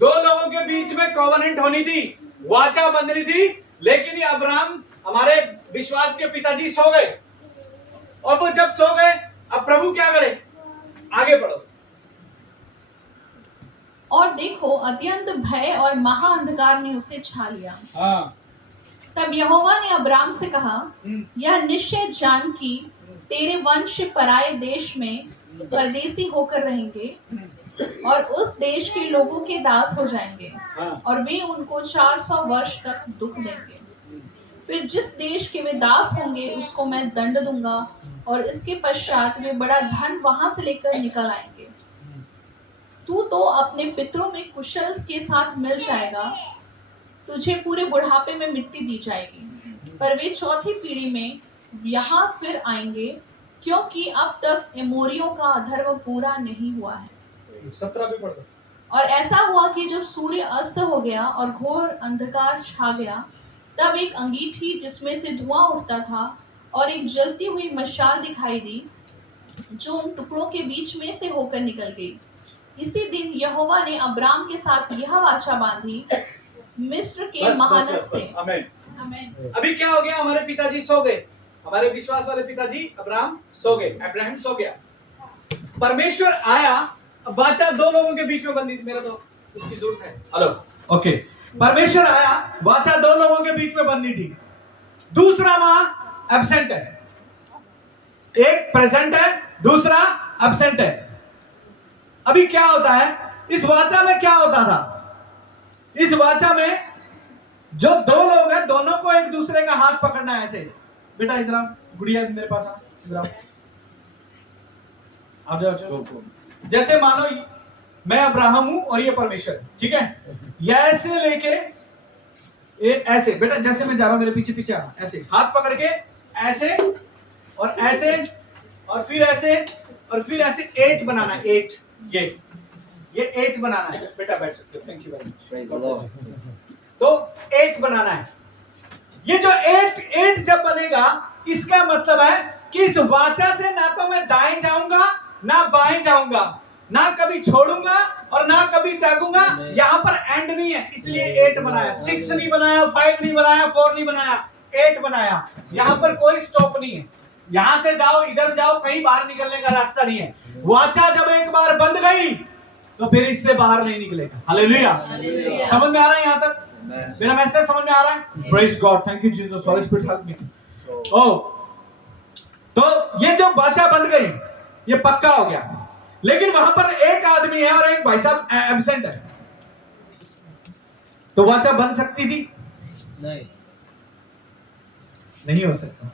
दो लोगों के बीच में कॉवेनेंट होनी थी, वाचा बंधनी थी, लेकिन ये अब्राहम हमारे विश्वास के पिताजी सो गए। और वो जब सो गए, अब प्रभु क्या करे? आगे बढ़ो। और देखो अत्यंत भय और महाअंधकार ने उसे छा लिया। हाँ। तब यहोवा ने अब्राम से कहा, यह निश्चय जान कि तेरे वंश पराये देश में परदेसी होकर रहेंगे और उस देश के लोगों के दास हो जाएंगे और वे उनको 400 वर्ष तक दुख देंगे। फिर जिस देश के वे दास होंगे उसको मैं दंड दूंगा और इसके पश्चात वे बड़ा धन वहां से लेकर निकल आएंगे। तू तो अपने पितरों में कुशल के साथ मिल जाएगा, तुझे पूरे बुढ़ापे में मिट्टी दी जाएगी, पर वे चौथी पीढ़ी में यहाँ फिर आएंगे, क्योंकि अब तक एमोरियों का अधर्म पूरा नहीं हुआ है। 17 भी पढ़ दो। और ऐसा हुआ कि जब सूर्य अस्त हो गया और घोर अंधकार छा गया, तब एक अंगीठी जिसमें से धुआं उठता था और एक जलती हुई मशाल दिखाई दी, जो उन टुकड़ों के बीच में से होकर निकल गई। इसी दिन यहोवा ने अब्राम के साथ यह वाचा बांधी, मिस्र के महानद से। आमीन। आमीन। अभी क्या हो गया? हमारे पिताजी सो गए, हमारे विश्वास वाले पिताजी अब्राहम सो गए, अब्राहम सो गया। परमेश्वर आया, अब वाचा दो लोगों के बीच में बंदी थी। मेरा तो उसकी जरूरत है। Hello, okay. परमेश्वर आया, वाचा दो लोगों के बीच में बंदी थी। दूसरा वहां एब्सेंट है, एक प्रेजेंट है, दूसरा एब्सेंट है। अभी क्या होता है इस वाचा में? क्या होता था इस वाचा में? जो दो लोग हैं, दोनों को एक दूसरे का हाथ पकड़ना है। ऐसे बेटा इधर आ, गुड़िया मेरे पास आ, इधर आओ, आ जाओ। जैसे मानो मैं अब्राहम हूं और ये परमेश्वर, ठीक है? ये ऐसे लेके ऐसे, बेटा जैसे मैं जा रहा हूं मेरे पीछे पीछे आना, ऐसे हाथ पकड़ के ऐसे और ऐसे और फिर ऐसे और फिर ऐसे 8 बनाना है। 8 ये 8 बनाना है। बेटा बैठ सकते हो, थैंक यू वेरी मच। तो 8 बनाना है। ये जो 8 जब बनेगा, इसका मतलब है कि इस वाचा से ना तो मैं दाएं जाऊंगा ना बाएं जाऊंगा, ना कभी छोड़ूंगा और ना कभी त्यागूंगा। यहां पर एंड नहीं है, इसलिए 8 बनाया। 6 नहीं बनाया, 5 नहीं बनाया, 4 नहीं बनाया, 8 बनाया। यहां पर कोई स्टॉप नहीं है, यहां से जाओ इधर जाओ, कहीं बाहर निकलने का रास्ता नहीं है। वाचा जब एक बार बंद गई तो फिर इससे बाहर नहीं निकलेगा। हालेलुया। समझ में आ रहा है यहां तक? मेरा मैसेज समझ में आ रहा है? Praise God, thank you Jesus, holy spirit help me. तो ये जो वाचा बंद गई, ये पक्का हो गया। लेकिन वहां पर एक आदमी है और एक भाई साहब एब्सेंट है, तो वाचा बन सकती थी? नहीं हो सकता।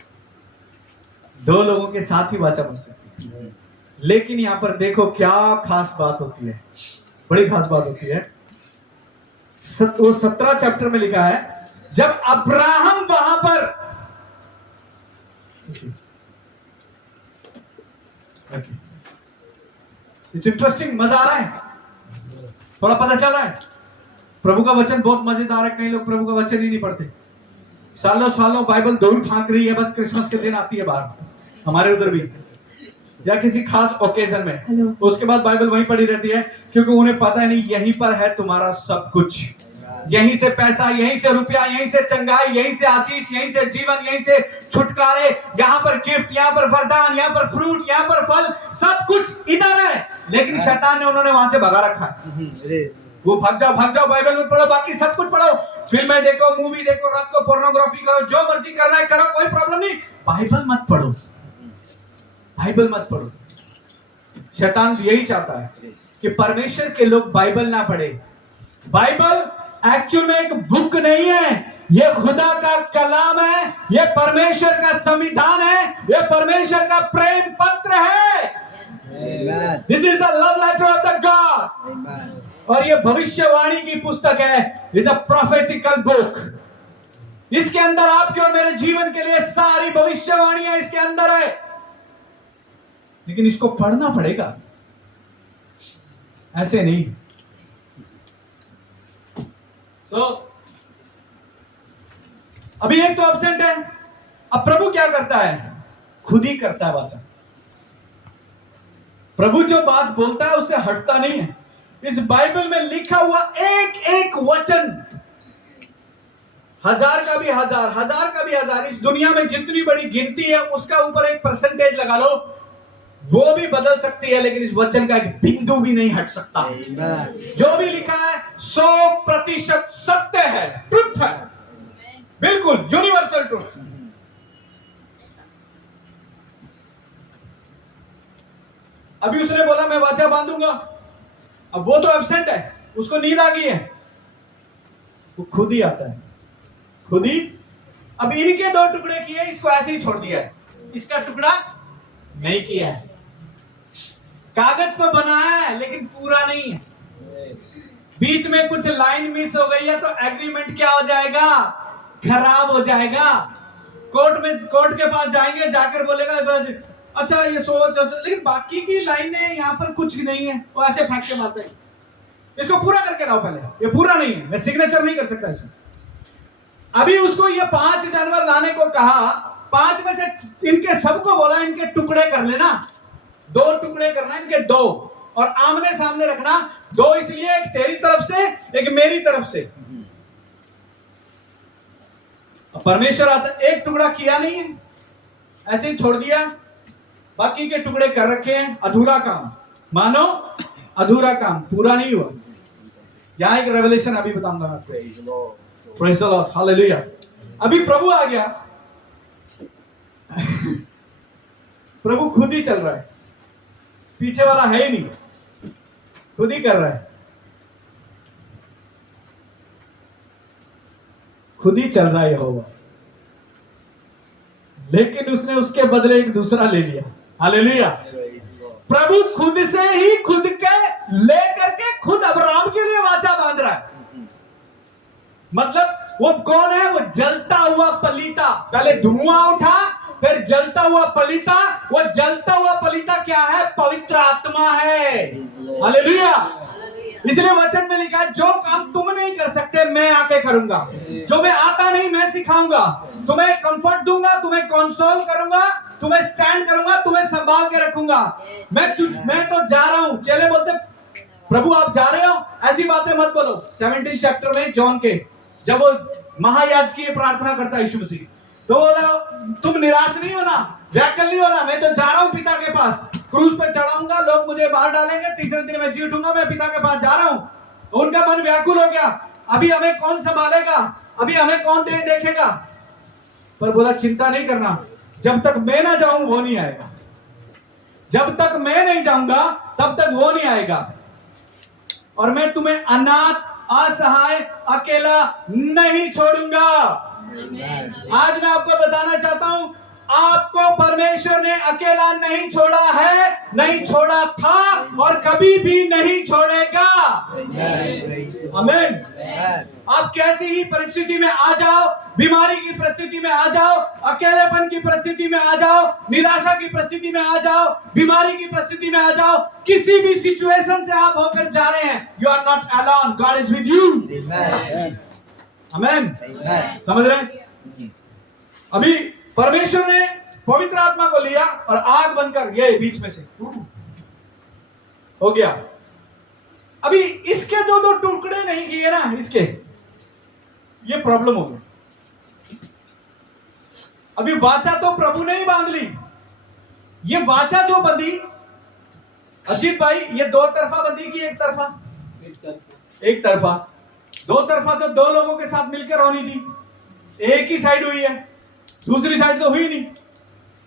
दो लोगों के साथ ही वाचा बन सकती है। लेकिन यहां पर देखो क्या खास बात होती है, बड़ी खास बात होती है। वो 17 चैप्टर में लिखा है, जब अब्राहम वहां पर इट्स इंटरेस्टिंग, मजा आ रहा है? थोड़ा पता चल रहा है? प्रभु का वचन बहुत मजेदार है। कई लोग प्रभु का वचन ही नहीं पढ़ते, सालों सालों बाइबल दौड़ ठाक रही है, बस क्रिसमस के दिन आती है बाहर, हमारे उधर भी, या किसी खास ओकेजन में, उसके बाद बाइबल वहीं पड़ी रहती है, क्योंकि उन्हें पता है नहीं यहीं पर है तुम्हारा सब कुछ। यहीं से पैसा, यहीं से रुपया, यहीं से चंगाई, यहीं से आशीष, यहीं से जीवन, यहीं से छुटकारे, यहाँ पर गिफ्ट, यहाँ पर वरदान, यहाँ पर फ्रूट, यहाँ पर फल, सब कुछ इधर है। लेकिन शैतान ने उन्होंने वहां से भगा रखा है। वो भाग जाओ बाइबल में पढ़ो, बाकी सब कुछ पढ़ो, फिल्में देखो, मूवी देखो, रात को पोर्नोग्राफी करो, जो मर्जी करना है करो, कोई प्रॉब्लम नहीं। बाइबल मत पढ़ो, बाइबल मत पढ़ो। शैतान यही चाहता है कि परमेश्वर के लोग बाइबल ना पढ़े। बाइबल एक्चुअल में एक बुक नहीं है, ये खुदा का कलाम है, ये परमेश्वर का संविधान है, ये परमेश्वर का प्रेम पत्र है। Amen. This is the love letter of the God. Amen. और ये भविष्यवाणी की पुस्तक है, इज अ प्रोफेटिकल बुक। इसके अंदर आपके और मेरे जीवन के लिए सारी भविष्यवाणियां इसके अंदर है, लेकिन इसको पढ़ना पड़ेगा, ऐसे नहीं। अभी एक तो एब्सेंट है। अब प्रभु क्या करता है? खुद ही करता है वाचा। प्रभु जो बात बोलता है उससे हटता नहीं है। इस बाइबल में लिखा हुआ एक एक वचन, 1000 का भी 1000, 1000 का भी 1000, इस दुनिया में जितनी बड़ी गिनती है उसका ऊपर एक परसेंटेज लगा लो, वो भी बदल सकती है, लेकिन इस वचन का एक बिंदु भी नहीं हट सकता। Amen. जो भी लिखा है 100% सत्य है, ट्रुथ है, बिल्कुल यूनिवर्सल ट्रुथ। अभी उसने बोला मैं वाचा बांधूंगा, अब वो तो एब्सेंट है, उसको नींद आ गई है, वो खुद ही आता है, खुद ही। अब इनके 2 टुकड़े किए, इसको ऐसे ही छोड़ दिया है, इसका टुकड़ा नहीं किया है। कागज तो बना है लेकिन पूरा नहीं है, बीच में कुछ लाइन मिस हो गई है तो एग्रीमेंट क्या हो जाएगा? खराब हो जाएगा। कोर्ट के पास जाएंगे, जाकर बोलेगा अच्छा ये सोच, लेकिन बाकी की लाइनें यहाँ पर कुछ नहीं है, वो ऐसे फेंक के मारते हैं, इसको पूरा करके लाओ पहले, ये पूरा नहीं है, मैं सिग्नेचर नहीं कर सकता इसमें। अभी उसको ये 5 जानवर लाने को कहा, 5 में से इनके सबको बोला इनके टुकड़े कर लेना, 2 टुकड़े करना इनके 2, और आमने सामने रखना, 2 इसलिए, एक तेरी तरफ से एक मेरी तरफ से। परमेश्वर आता, एक टुकड़ा किया नहीं है, ऐसे ही छोड़ दिया, बाकी के टुकड़े कर रखे हैं, अधूरा काम, मानो अधूरा काम, पूरा नहीं हुआ। यहां एक रेवलेशन अभी बताऊंगा मैं आपको। Praise the Lord. Praise the Lord, hallelujah. अभी प्रभु आ गया, प्रभु खुद ही चल रहा है, पीछे वाला है ही नहीं, खुद ही कर रहा है, खुद ही चल रहा है यहोवा। लेकिन उसने उसके बदले एक दूसरा ले लिया, हालेलुया। Praise the Lord. प्रभु खुद से ही खुद के लेकर के खुद अब्राहम के लिए वाचा बांध रहा है। मतलब वो कौन है? वो जलता हुआ पलीता, पहले धुआं उठा फिर जलता हुआ पलीता। वो जलता हुआ पलीता क्या है? पवित्र आत्मा है, हालेलुया। इसलिए वचन में लिखा है जो काम तुम नहीं कर सकते मैं आके करूंगा, जो मैं आता नहीं मैं सिखाऊंगा, तुम्हें कंफर्ट दूंगा, तुम्हें कंसोल करूंगा, तुम्हें स्टैंड करूंगा, तुम्हें संभाल के रखूंगा। मैं तो जा रहा हूं। चेले बोलते प्रभु आप जा रहे हो, ऐसी बातें मत बोलो। 17 चैप्टर में जॉन के, जब वो महायाजकीय प्रार्थना करता है यीशु मसीह, तो बोला तुम निराश नहीं होना, व्याकुल नहीं होना, मैं तो जा रहा हूं पिता के पास, क्रूस पे चढ़ाऊंगा, लोग मुझे बाहर डालेंगे, तीसरे दिन मैं जी उठूंगा, मैं पिता के पास जा रहा हूं। उनका मन व्याकुल हो गया, अभी हमें कौन संभालेगा, अभी हमें कौन देखेगा। पर बोला चिंता नहीं करना, जब तक मैं ना जाऊं वो नहीं आएगा, जब तक मैं नहीं जाऊंगा तब तक वो नहीं आएगा, और मैं तुम्हें अनाथ असहाय अकेला नहीं छोड़ूंगा। आज मैं आपको बताना चाहता हूं, आपको परमेश्वर ने अकेला नहीं छोड़ा है, नहीं छोड़ा था और कभी भी नहीं छोड़ेगा। आमीन। आप कैसी ही परिस्थिति में आ जाओ, बीमारी की परिस्थिति में आ जाओ, अकेलेपन की परिस्थिति में आ जाओ, निराशा की परिस्थिति में आ जाओ, बीमारी की परिस्थिति में आ जाओ, किसी भी सिचुएशन से आप होकर जा रहे हैं, you are not alone, God is with you. Amen. समझ रहे हैं? अभी परमेश्वर ने पवित्र आत्मा को लिया और आग बनकर ये बीच में से हो गया। अभी इसके जो 2 टुकड़े नहीं किए ना, इसके ये प्रॉब्लम हो गई। अभी वाचा तो प्रभु ने ही बांध ली, ये वाचा जो बंधी अजीत भाई, ये 2 तरफा बंधी की एक तरफा? एक तरफा। 2 तरफा तो 2 लोगों के साथ मिलकर होनी थी, एक ही साइड हुई है, दूसरी साइड तो हुई नहीं।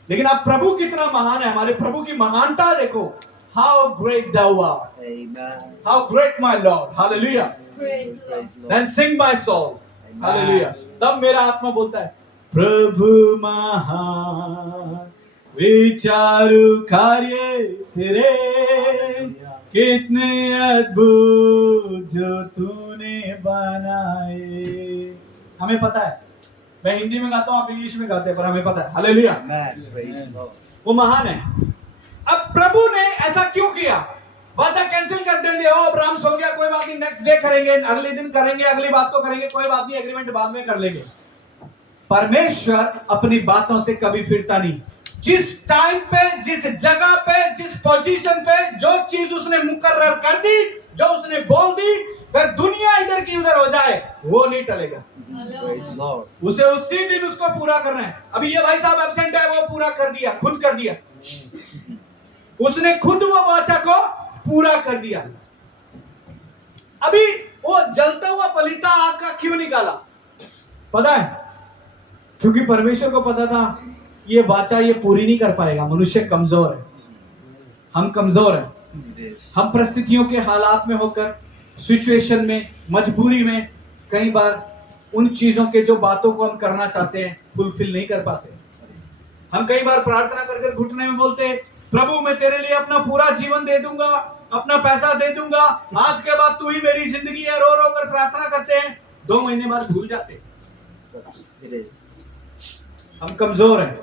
लेकिन अब प्रभु कितना महान है, हमारे प्रभु की महानता देखो। How great thou art, how great my Lord, hallelujah, Praise the Lord. Praise the Lord. then sing my soul, hallelujah। तब मेरा आत्मा बोलता है प्रभु महान विचारु कार्य तेरे, कितने अद्भुत जो तूने बनाए। हमें पता है, मैं हिंदी में गाता हूँ, आप इंग्लिश में गाते हैं, पर हमें पता है। हालेलुया, वो महान है। अब प्रभु ने ऐसा क्यों किया? वाचा कैंसिल कर देंगे, ओ अब्राहम सो गया, कोई बात नहीं, नेक्स्ट डे करेंगे, अगले दिन करेंगे, अगली बात को करेंगे, कोई बात नहीं, एग्रीमेंट बाद में कर लेंगे। परमेश्वर अपनी बातों से कभी फिरता नहीं। जिस टाइम पे, जिस जगह पे, जिस पोजीशन पे जो चीज उसने मुकर्रर कर दी, जो उसने बोल दी, फिर दुनिया इधर की उधर हो जाए, वो नहीं टलेगा। उसे उसी दिन उसको पूरा करना है। अभी ये भाई साहब एब्सेंट है, वो पूरा कर दिया, खुद कर दिया, उसने खुद वो वाचा को पूरा कर दिया। अभी वो जलता हुआ पलीता आग का क्यों निकाला? पता है, क्योंकि परमेश्वर को पता था ये वाचा ये पूरी नहीं कर पाएगा। मनुष्य कमजोर है, हम कमजोर हैं, हम परिस्थितियों के हालात में होकर, सिचुएशन में, मजबूरी में, कई बार उन चीजों के जो बातों को हम करना चाहते हैं फुलफिल नहीं कर पाते। हम कई बार प्रार्थना कर घुटने में बोलते हैं प्रभु मैं तेरे लिए अपना पूरा जीवन दे दूंगा, अपना पैसा दे दूंगा, आज के बाद तू ही मेरी जिंदगी है, रो रो कर प्रार्थना करते हैं, 2 महीने बाद भूल जाते हैं। हम कमजोर हैं,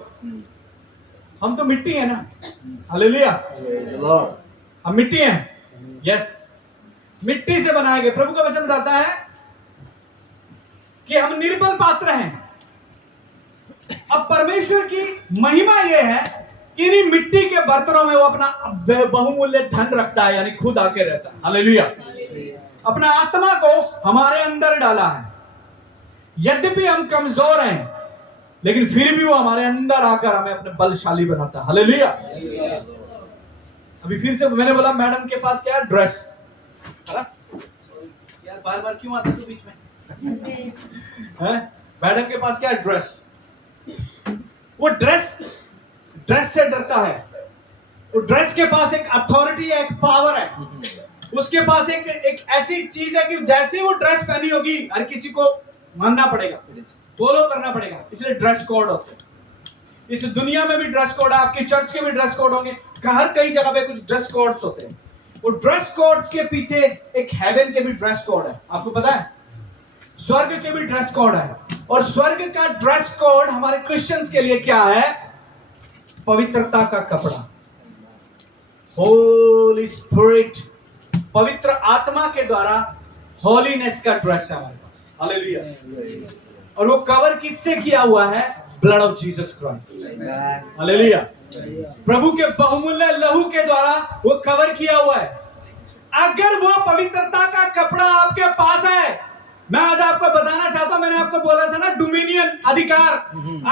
हम तो मिट्टी है ना। हालेलुया, हम मिट्टी हैं, यस, मिट्टी से बनाए गए। प्रभु का वचन बताता है कि हम निर्बल पात्र हैं। अब परमेश्वर की महिमा यह है कि इन्हीं मिट्टी के बर्तनों में वो अपना बहुमूल्य धन रखता है, यानी खुद आके रहता है। हालेलुया, अपना आत्मा को हमारे अंदर डाला है। यद्यपि हम कमजोर हैं, लेकिन फिर भी वो हमारे अंदर आकर हमें अपने बलशाली बनाता है। हालेलुया। अभी फिर से मैंने बोला मैडम के पास क्या है? ड्रेस। यार बार बार क्यों आते हो बीच में? मैडम के पास क्या है? ड्रेस। वो ड्रेस से डरता है। वो ड्रेस के पास एक अथॉरिटी है, एक पावर है। उसके पास एक ऐसी चीज है कि जैसे वो ड्रेस पहनी होगी हर किसी को मानना पड़ेगा, फॉलो करना पड़ेगा। इसलिए ड्रेस कोड होते हैं। इस दुनिया में भी ड्रेस कोड है, आपकी चर्च के भी ड्रेस कोड होंगे, हर कई जगह पे कुछ ड्रेस कोड्स होते हैं। वो ड्रेस कोड्स के पीछे एक हेवन के भी ड्रेस कोड है, आपको पता है? स्वर्ग के भी ड्रेस कोड है। और स्वर्ग का ड्रेस कोड हमारे क्रिश्चियंस के लिए क्या है? पवित्रता का कपड़ा, होली स्पिरिट, पवित्र आत्मा के द्वारा होलीनेस का ड्रेस है हमारे पास। हालेलुया। और वो कवर किससे किया हुआ है? Blood of Jesus Christ. Hallelujah. प्रभु के बहुमूल्य लहू के द्वारा वो कवर किया हुआ है। अगर वो पवित्रता का कपड़ा आपके पास है, मैं आज आपको बताना चाहता हूं, मैंने आपको बोला था ना डोमिनियन, अधिकार।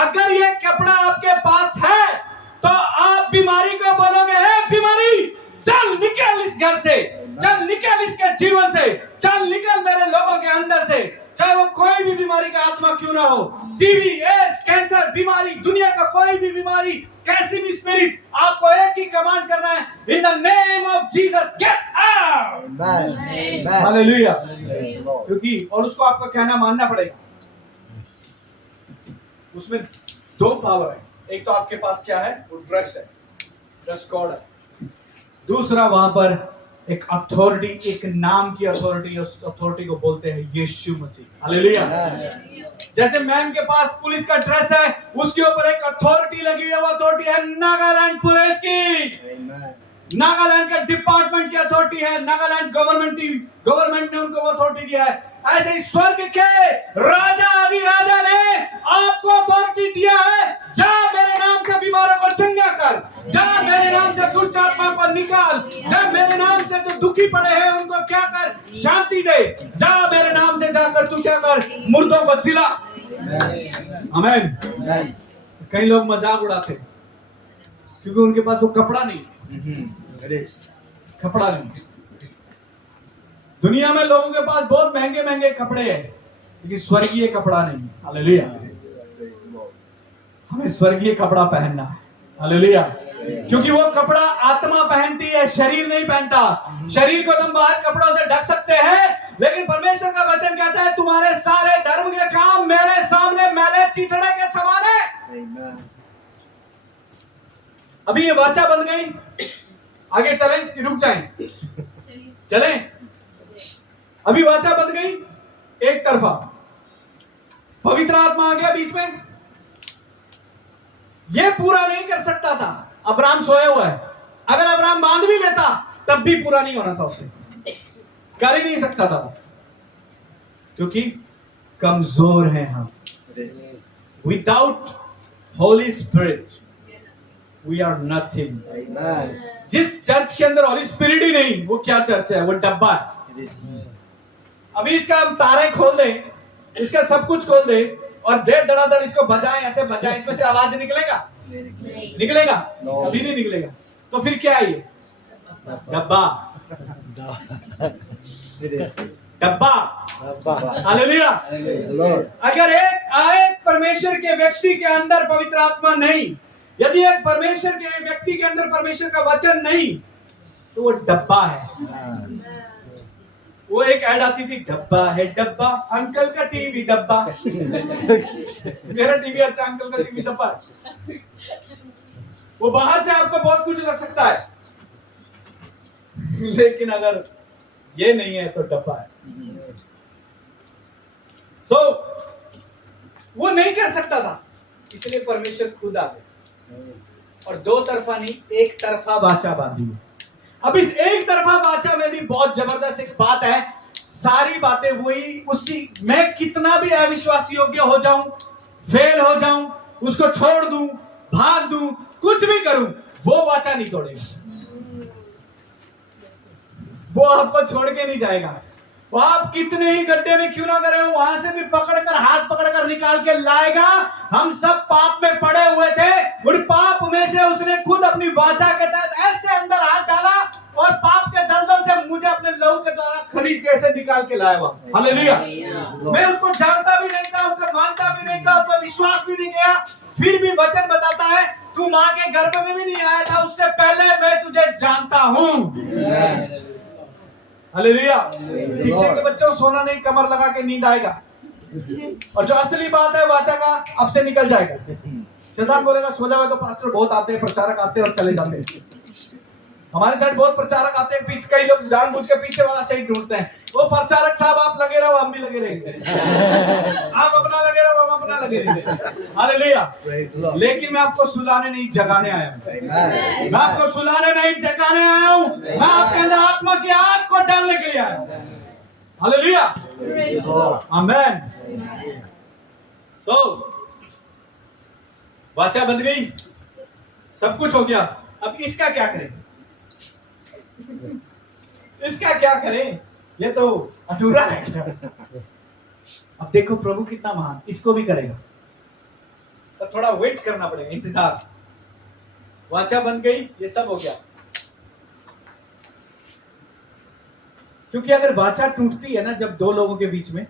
अगर ये कपड़ा आपके पास है तो आप बीमारी को बोलोगे, हे बीमारी चल निकल इस घर से, चल निकल इसके जीवन से, चल निकल मेरे लोगों के अंदर से, चाहे वो कोई भी बीमारी का आत्मा क्यों ना हो, टीबी, एड्स, कैंसर, बीमारी, दुनिया का कोई भी बीमारी, कैसी भी स्पिरिट, आपको एक ही कमांड करना है, in the name of Jesus get out. Hallelujah. क्योंकि और उसको आपको कहना मानना पड़ेगा। उसमें 2 पावर है। एक तो आपके पास क्या है? वो ड्रेस है, ड्रेस कोड है। दूसरा वहां पर एक अथॉरिटी, एक नाम की अथॉरिटी, उस अथॉरिटी को बोलते हैं यीशु मसीह। हालेलुया। जैसे मैम के पास पुलिस का ड्रेस है, उसके ऊपर एक अथॉरिटी लगी है, वो अथॉरिटी है नागालैंड पुलिस की। नागालैंड का डिपार्टमेंट की अथॉरिटी है, नागालैंड गवर्नमेंट ने उनको वो अथॉरिटी दिया है। ऐसे ही स्वर्ग के राजा आदि राजा ने आपको अथॉरिटी दिया है, जा मेरे नाम से बीमारों को चंगा कर, जा मेरे नाम से दुष्ट आत्मा को निकाल, जा मेरे नाम से जो दुखी पड़े हैं उनको क्या कर? शांति दे, जा मेरे नाम से जाकर तू क्या कर? मुर्दों को जिला। आमीन। कई लोग मजाक उड़ाते क्योंकि उनके पास वो कपड़ा नहीं है। कपड़ा नहीं। दुनिया में लोगों के पास बहुत महंगे महंगे कपड़े हैं, लेकिन स्वर्गीय कपड़ा नहीं। हालेलुया। हमें स्वर्गीय कपड़ा पहनना है। हालेलुया। क्योंकि वो कपड़ा आत्मा पहनती है, शरीर नहीं पहनता। शरीर को तुम बाहर कपड़ों से ढक सकते हैं, लेकिन परमेश्वर का वचन कहता है तुम्हारे सारे धर्म के काम मेरे सामने मैले चिथड़े के समान है। Amen. अभी ये वाचा बन गई, आगे चलें कि रुक जाएं? चलें। अभी वाचा बन गई एक तरफा, पवित्र आत्मा आ गया बीच में। ये पूरा नहीं कर सकता था, अब्राहम सोया हुआ है। अगर अब्राहम बांध भी लेता तब भी पूरा नहीं होना था, उससे कर ही नहीं सकता था वो, क्योंकि कमजोर हैं हम। Without holy spirit we are nothing. Amen. जिस चर्च के अंदर होली स्पिरिट ही नहीं, वो क्या चर्च है? वो डब्बा है। It is. अभी इसका हम तारे खोल दें, इसका सब कुछ खोल दें और दे धड़ाधड़ इसको बजाएं, ऐसे बजाएं, इसमें से आवाज निकलेगा? निकलेगा? No. कभी नहीं निकलेगा। तो फिर क्या है ये? डब्बा। It is. डब्बा। Abba. Hallelujah. Praise the Lord. अगर एक परमेश्वर के व्यक्ति के अंदर पवित्र आत्मा नहीं, यदि एक परमेश्वर के व्यक्ति के अंदर परमेश्वर का वचन नहीं, तो वो डब्बा है। Amen. वो एक ऐड आती थी, डब्बा है डब्बा, अंकल का टीवी डब्बा। मेरा टीवी अच्छा, अंकल का टीवी डब्बा है। वो बाहर से आपको बहुत कुछ लग सकता है, लेकिन अगर ये नहीं है तो डब्बा है। सो वो नहीं कर सकता था, इसलिए परमेश्वर खुद आ गए और दो तरफा नहीं, एक तरफा वाचा बांधी है। अब इस एक तरफा वाचा में भी बहुत जबरदस्त एक बात है, सारी बातें वही उसी, मैं कितना भी अविश्वासी योग्य हो जाऊं, फेल हो जाऊं, उसको छोड़ दूं, भाग दूं, कुछ भी करूं, वो वाचा नहीं तोड़ेगा। वो आपको छोड़ के नहीं जाएगा। वो आप कितने ही गड्ढे में क्यों ना करे हो, वहां से भी पकड़कर, हाथ पकड़कर निकाल के लाएगा। हम सब पाप में पड़े हुए थे, और पाप में से उसने खुद अपनी वाचा के तहत ऐसे अंदर हाथ डाला और पाप के दलदल से मुझे अपने लहू के द्वारा खरीद के ऐसे निकाल के लाया हुआ। हालेलुया। मैं उसको जानता भी नहीं था, उसको मानता भी नहीं था, उस पर विश्वास भी नहीं किया, फिर भी वचन बताता है तू मां के गर्भ में भी नहीं आया था, उससे पहले मैं तुझे जानता हूं। हालेलुया। पीछे के बच्चों, सोना नहीं, कमर लगा के नींद आएगा, और जो असली बात है वाचा का अब से निकल जाएगा। शैतान बोलेगा सो जाओ, तो पास्टर बहुत आते हैं, प्रचारक आते हैं और चले जाते हैं। हमारे साइड बहुत प्रचारक आते हैं, पीछे कई लोग जानबूझ के पीछे वाला साइड ढूंढते हैं। वो प्रचारक साहब आप लगे रहो, हम भी लगे रहेंगे। आप अपना लगे रहो, हम अपना लगे रहेंगे। हालेलुया। Praise the Lord. लेकिन मैं आपको सुलाने नहीं, जगाने आया हूं। Amen. मैं आपको सुलाने नहीं, जगाने आया हूं। मैं आपके अंदर आत्मा की आग को डालने के लिए आया हूं। हालेलुया। Praise the Lord. आमेन। सो वाचा बंद गई, सब कुछ हो गया। अब इसका क्या करें? इसका क्या करें? ये तो अधूरा है। अब देखो प्रभु कितना महान, इसको भी करेगा, तो थोड़ा वेट करना पड़ेगा, इंतजार। वाचा बन गई, ये सब हो गया। क्योंकि अगर वाचा टूटती है ना जब दो लोगों के बीच में,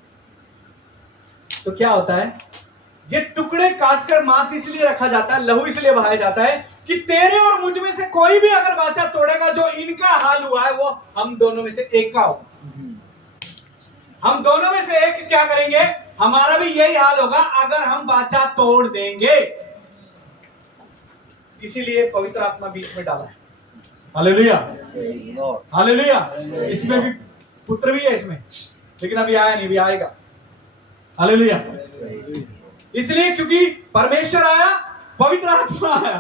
तो क्या होता है? ये टुकड़े काटकर मांस इसलिए रखा जाता है, लहू इसलिए बहाया जाता है कि तेरे और मुझ में से कोई भी अगर वाचा तोड़ेगा, जो इनका हाल हुआ है वो हम दोनों में से एक का होगा। हम दोनों में से एक क्या करेंगे? हमारा भी यही हाल होगा अगर हम वाचा तोड़ देंगे। इसीलिए पवित्र आत्मा बीच में डाला है। Hallelujah. Praise the Lord. Hallelujah. इसमें भी पुत्र भी है इसमें, लेकिन अभी आया नहीं, अभी आएगा। हालेलुया। Praise the Lord. इसलिए क्योंकि परमेश्वर आया, पवित्र आत्मा आया,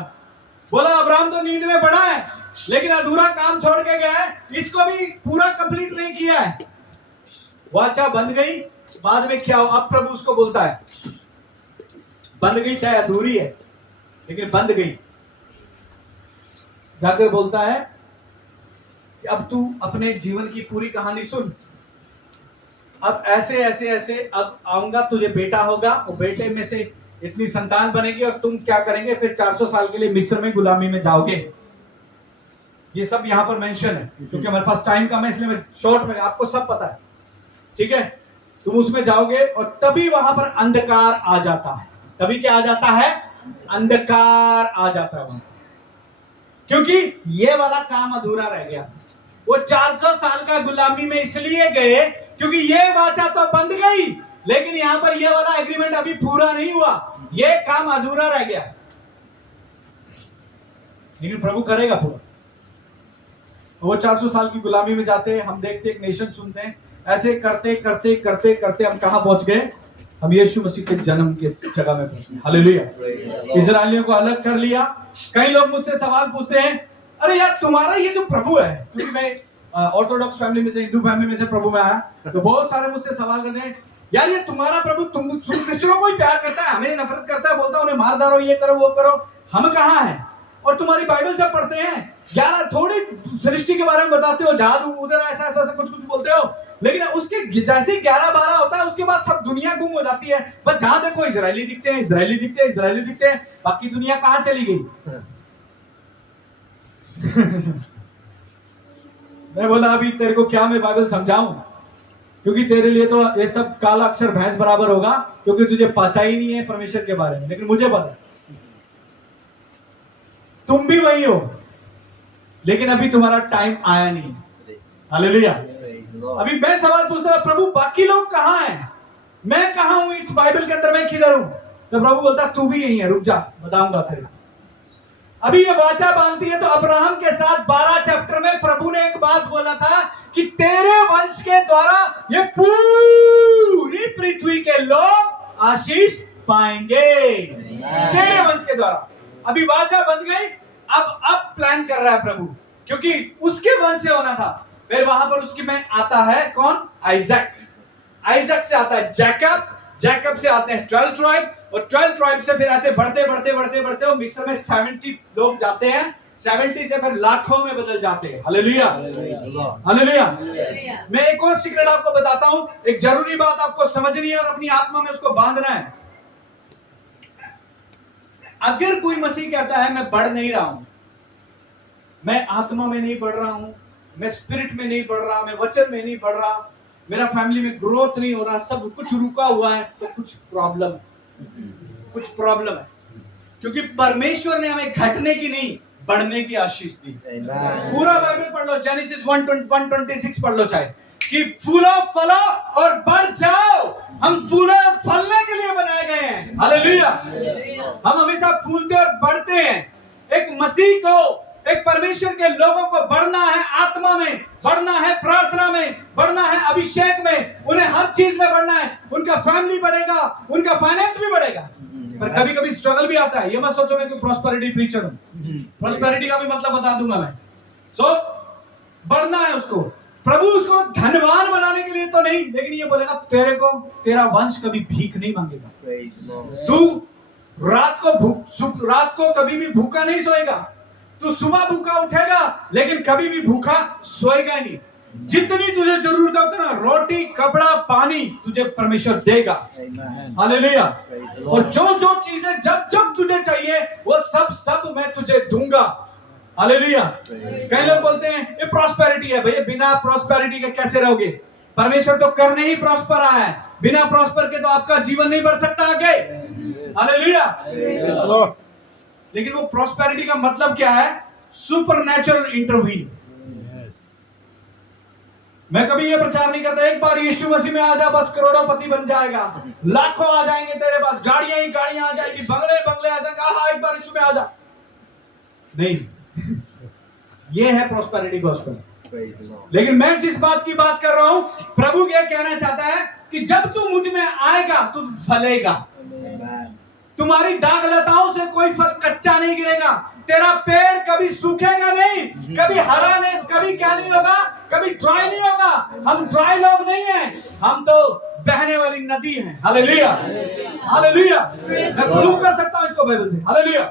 बोला अब्राहम तो नींद में पड़ा है, लेकिन अधूरा काम छोड़ के गया है, इसको भी पूरा कंप्लीट नहीं किया है। वाचा बंद गई, बाद में क्या हो? अब प्रभु उसको बोलता है, बंद गई, चाहे अधूरी है लेकिन बंद गई। जाकर बोलता है कि अब तू अपने जीवन की पूरी कहानी सुन। अब ऐसे ऐसे ऐसे, अब आऊंगा, तुझे बेटा होगा, और बेटे में से इतनी संतान बनेगी, और तुम क्या करेंगे? फिर 400 साल के लिए मिस्र में गुलामी में जाओगे। ये सब यहाँ पर मेंशन है, क्योंकि हमारे पास टाइम कम है, इसलिए मैं शॉर्ट में, आपको सब पता है, ठीक है? तुम उसमें जाओगे और तभी वहां पर अंधकार आ जाता है। तभी क्या आ जाता है? अंधकार आ जाता है वहां, क्योंकि ये वाला काम अधूरा रह गया। वो 400 साल का गुलामी में इसलिए गए क्योंकि ये वाचा तो बंध गई, लेकिन यहां पर ये वाला एग्रीमेंट अभी पूरा नहीं हुआ, ये काम अधूरा रह गया, लेकिन प्रभु करेगा पूरा। वो 400 साल की गुलामी में जाते हैं, हम देखते एक नेशन सुनते हैं, ऐसे करते करते करते करते हम कहां पहुंच गए? हम यीशु मसीह के जन्म के जगह में पहुंचे। हालेलुया। इजराइलियों को अलग कर लिया। कई लोग मुझसे सवाल पूछते हैं, अरे यार तुम्हारा ये जो प्रभु है, क्योंकि मैं ऑर्थोडॉक्स फैमिली में से, हिंदू फैमिली में से प्रभु में आया, तो बहुत सारे मुझसे सवाल करते हैं, यार ये तुम्हारा प्रभु तुम क्रिश्चियनों को ही प्यार करता है, हमें नफरत करता है, बोलता है उन्हें मार डालो, ये करो वो करो, हम कहां हैं? और तुम्हारी बाइबल जब पढ़ते हैं 11 थोड़ी सृष्टि के बारे में बताते हो, जादू उधर ऐसा ऐसा कुछ कुछ बोलते हो, लेकिन उसके जैसे 11-12 होता है उसके बाद सब दुनिया गुम हो जाती है। बस जहां देखो इजरायली दिखते हैं, इजरायली दिखते हैं, इजरायली दिखते हैं, बाकी दुनिया कहां चली गई? मैं बोला अभी तेरे को क्या मैं बाइबल समझाऊं, क्योंकि तेरे लिए तो ये सब काला अक्षर भैंस बराबर होगा, क्योंकि तुझे पता ही नहीं है परमेश्वर के बारे में, लेकिन मुझे पता है। तुम भी वही हो, लेकिन अभी तुम्हारा टाइम आया नहीं। हालेलुया। अभी मैं सवाल पूछता हूं, प्रभु बाकी लोग कहां हैं, मैं कहां हूं इस बाइबल के अंदर, मैं किधर हूं? तो प्रभु बोलता तू भी यही है, रुक जा बताऊंगा तेरे। अभी ये वाचा बांधती है, तो अब्राहम के साथ 12 चैप्टर में प्रभु ने एक बात बोला था कि तेरे वंश के द्वारा ये पूरी पृथ्वी के लोग आशीष पाएंगे, तेरे वंश के द्वारा। अभी वाचा बंध गई, अब प्लान कर रहा है प्रभु, क्योंकि उसके वंश से होना था। फिर वहां पर उसकी में आता है कौन? आइजक। आइजक से आता है जैकब, जैकब से आते हैं 12 ट्राइब, और 12 ट्राइब से फिर ऐसे बढ़ते बढ़ते बढ़ते बढ़ते वो मिस्र में 70 लोग जाते हैं, 70 से फिर लाखों में बदल जाते हैं। Hallelujah, hallelujah. मैं एक और सीक्रेट आपको बताता हूं, एक जरूरी बात आपको समझनी है और अपनी आत्मा में उसको बांधना है। अगर कोई मसीह कहता है मैं बढ़ नहीं रहा हूं, मैं आत्मा में नहीं बढ़ रहा हूं, मैं स्पिरिट में नहीं बढ़ रहा, मैं वचन में नहीं बढ़ रहा, मेरा फैमिली में ग्रोथ नहीं हो रहा, सब कुछ रुका हुआ है, तो कुछ प्रॉब्लम है, क्योंकि परमेश्वर ने हमें घटने की नहीं बढ़ने की आशीष दी। पूरा बाइबल पढ़ लो, जेनेसिस 1:26 पढ़ लो, चाहे कि फूलो फलो और बढ़ जाओ। हम फूले और फलने के लिए बनाए गए हैं। हालेलुया। हम हमेशा फूलते और बढ़ते हैं। एक मसीह को, एक परमेश्वर के लोगों को बढ़ना है, आत्मा में बढ़ना है, प्रार्थना में बढ़ना है, अभिषेक में, उन्हें हर चीज में बढ़ना है। उनका फैमिली बढ़ेगा, उनका फाइनेंस भी बढ़ेगा, पर कभी कभी स्ट्रगल भी आता है। ये मत सोचो मैं कोई प्रॉस्पेरिटी प्रीचर हूं, प्रॉस्पेरिटी का भी मतलब बता दूंगा मैं। सो बढ़ना है उसको, प्रभु उसको धनवान बनाने के लिए तो नहीं, लेकिन ये बोलेगा तेरे को, तेरा वंश कभी भीख नहीं मांगेगा, तू रात को कभी भी भूखा नहीं सोएगा, तू सुबह भूखा उठेगा लेकिन कभी भी भूखा सोएगा नहीं। जितनी तुझे जरूरत है उतना रोटी, कपड़ा, पानी तुझे परमेश्वर देगा। हालेलुया। और जो जो चीजें जब जब तुझे चाहिए वो सब मैं तुझे दूंगा। हालेलुया। कई लोग बोलते हैं ये प्रॉस्पेरिटी है, भैया बिना प्रॉस्पेरिटी के कैसे रहोगे? परमेश्वर तो करने ही प्रॉस्पर आया है, बिना प्रॉस्पर के तो आपका जीवन नहीं बढ़ सकता आगे। हालेलुया। लेकिन वो प्रॉस्पेरिटी का मतलब क्या है? Supernatural intervene. मैं कभी ये प्रचार नहीं करता एक बार यीशु मसीह में आ जा बस करोड़पति बन जाएगा, लाखों आ जाएंगे तेरे पास, गाड़ियां ही गाड़ियां आ जाएंगी, बंगले बंगले आ जाएंगे, हाँ एक बार यीशु में आ जा। नहीं, ये है प्रॉस्पेरिटी गॉस्पेल। लेकिन मैं जिस बात की बात कर रहा हूं, प्रभु ये कहना चाहता है कि जब तू मुझ में आएगा तू फलेगा, तुम्हारी दाग लताओं से कोई फल कच्चा नहीं गिरेगा, तेरा पेड़ कभी सूखेगा नहीं, कभी हरा नहीं, कभी क्या नहीं होगा, कभी ड्राई नहीं होगा। हम ड्राई लोग नहीं हैं, हम तो बहने वाली नदी हैं। Hallelujah, hallelujah. मैं प्रूव कर सकता हूं इसको बाइबल से। हालेलुया।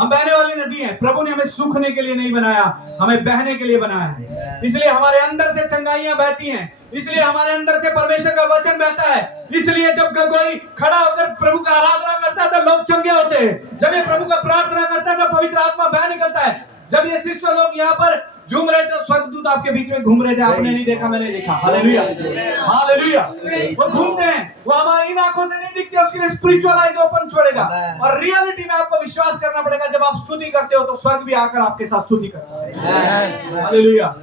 हम बहने वाली नदी हैं। प्रभु ने हमें सूखने के लिए नहीं बनाया, हमें बहने के लिए बनाया है। इसलिए हमारे अंदर से चंगाइयां बहती हैं, इसलिए हमारे अंदर से परमेश्वर का वचन बहता है। इसलिए जब कोई खड़ा होकर प्रभु का आराधना करता है तो लोग चंगे होते हैं। जब ये प्रभु का प्रार्थना करता है तो पवित्र आत्मा बह निकलता है। जब ये सिस्टर लोग यहाँ पर झूम रहे थे, स्वर्गदूत आपके बीच में घूम रहे थे, आपने नहीं देखा, मैंने देखा। Hallelujah, hallelujah. वो घूमते हैं, वो हमारी इन आंखों से नहीं दिखते, उसके लिए स्पिरिचुअल आईज ओपन छोड़ेगा। और रियलिटी में आपको विश्वास करना पड़ेगा। जब आप स्तुति करते हो तो स्वर्ग भी आकर आपके साथ स्तुति करता है। हालेलुया।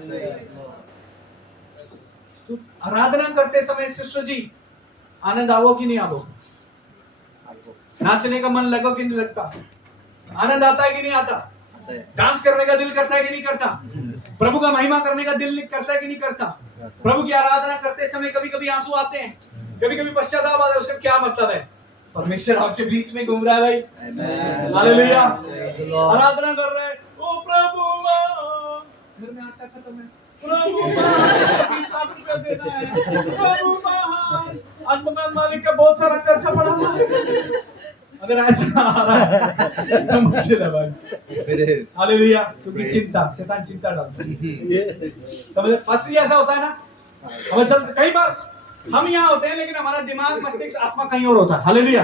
आराधना करते समय सिस्टर जी आनंद आवो कि नहीं आवो? नाचने का मन लगो कि नहीं लगता? आनंद आता है कि नहीं आता? आता है। डांस करने का दिल करता है कि नहीं करता? प्रभु का महिमा करने का दिल करता है कि नहीं करता? प्रभु की आराधना करते समय कभी कभी आंसू आते हैं, कभी कभी पश्चाताप आता है। उसका क्या मतलब है? परमेश्वर आपके बीच में घूम रहा है भाई। Amen. Hallelujah. Praise the Lord. आराधना कर रहे हैं, ओ प्रभु महान। घर में आटा खत्म है, प्रभु महान, 20 लाख रुपया देना है, प्रभु महान। आज मकान मालिक का बहुत सारा खर्चा पड़ा हुआ है। अगर ऐसा आ रहा है तो मुश्किल है भाई। हालेलुया। क्योंकि चिंता, शैतान चिंता डालता है। समझ, फर्स्ट ऐसा होता है ना, हमें चल कई बार हम यहाँ होते हैं लेकिन हमारा दिमाग, मस्तिष्क, आत्मा कहीं और होता है। हालेलुया।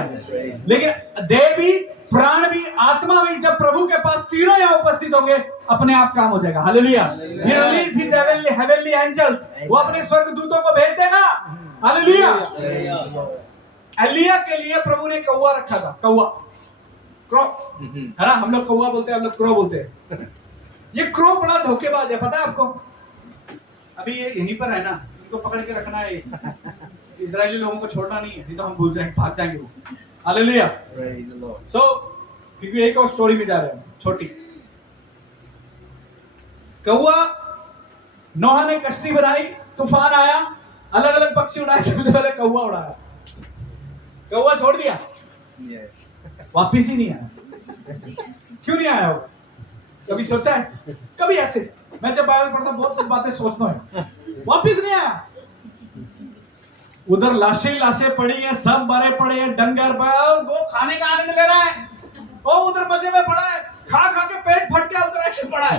लेकिन देह भी, प्राण भी, आत्मा भी जब प्रभु के पास तीनों यहाँ उपस्थित होंगे, अपने आप काम हो जाएगा। Hallelujah. He release his heavenly angels, वो अपने स्वर्ग दूतों को भेज देगा। हालेलुया। एलिया के लिए प्रभु ने कौवा रखा था, कौवा, क्रो, है ना? हम लोग कौवा बोलते हैं, हम लोग क्रो बोलते हैं। ये क्रो बड़ा धोखेबाज है, पता है आपको? अभी ये यहीं पर है ना, इनको पकड़ के रखना है। इजरायली लोगों को छोड़ना नहीं है, नहीं तो हम भूल जाएंगे, भाग जाएंगे वो। हालेलुया। Praise the Lord. सो क्योंकि एक और स्टोरी में जा रहे हैं, छोटी। कौवा, नोहा ने कश्ती बनाई, तूफान आया, अलग अलग पक्षी उड़ाए, सबसे पहले कौवा उड़ाया। कौवा छोड़ दिया, Yeah. वापिस ही नहीं आया। क्यों नहीं आया वो? कभी सोचा है? कभी ऐसे मैं जब बाइबल पढ़ता बहुत कुछ बातें सोचता हूँ, वापिस नहीं आया। उधर लाशें पड़ी है, सब मरे पड़े हैं, डंगर वो खाने का आनंद ले रहा है, वो उधर मजे में पड़ा है, खा खा के पेट फट गया, उधर ऐसे पड़ा है।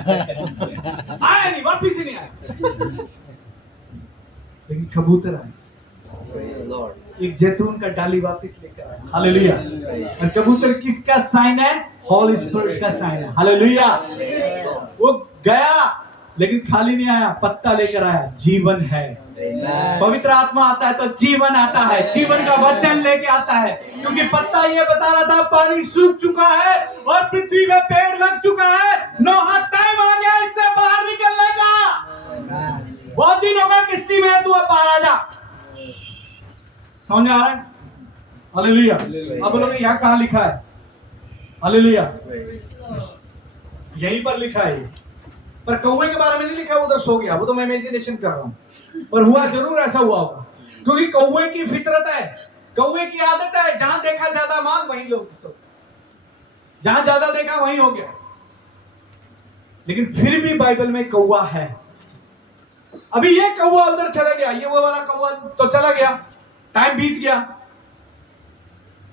आया नहीं, वापिस ही नहीं आया। लेकिन कबूतर आए, Praise the Lord. एक जैतून का डाली वापस लेकर आया। हालेलुया। और कबूतर किसका साइन है? होली स्पिरिट का साइन है। हालेलुया। वो गया लेकिन खाली नहीं आया, पत्ता लेकर आया, जीवन है। Amen. पवित्र आत्मा आता है तो जीवन आता है, जीवन का वचन लेके आता है। क्योंकि पत्ता ये बता रहा था पानी सूख चुका है और पृथ्वी में पेड़ लग चुका है, नोहा टाइम आ गया इससे बाहर निकलने का। Amen. बहुत दिन होगा किश्ती में, तू अब बाहर आ जा। समझ में आ रहा है? हालेलुया। अब बोलोगे यहाँ कहाँ लिखा है? हालेलुया। यहीं पर लिखा है, पर कौवे के बारे में नहीं लिखा, उधर सो गया, वो तो मैं इमेजिनेशन कर रहा हूँ। पर हुआ जरूर ऐसा हुआ होगा, क्योंकि कौवे की फितरत है, कौवे की आदत है, जहां देखा ज्यादा माल वहीं लोग सो, जहां ज्यादा देखा वहीं हो गया। लेकिन फिर भी बाइबल में कौवा है। अभी ये कौवा उधर चला गया, ये वो वाला कौवा तो चला गया, टाइम बीत गया।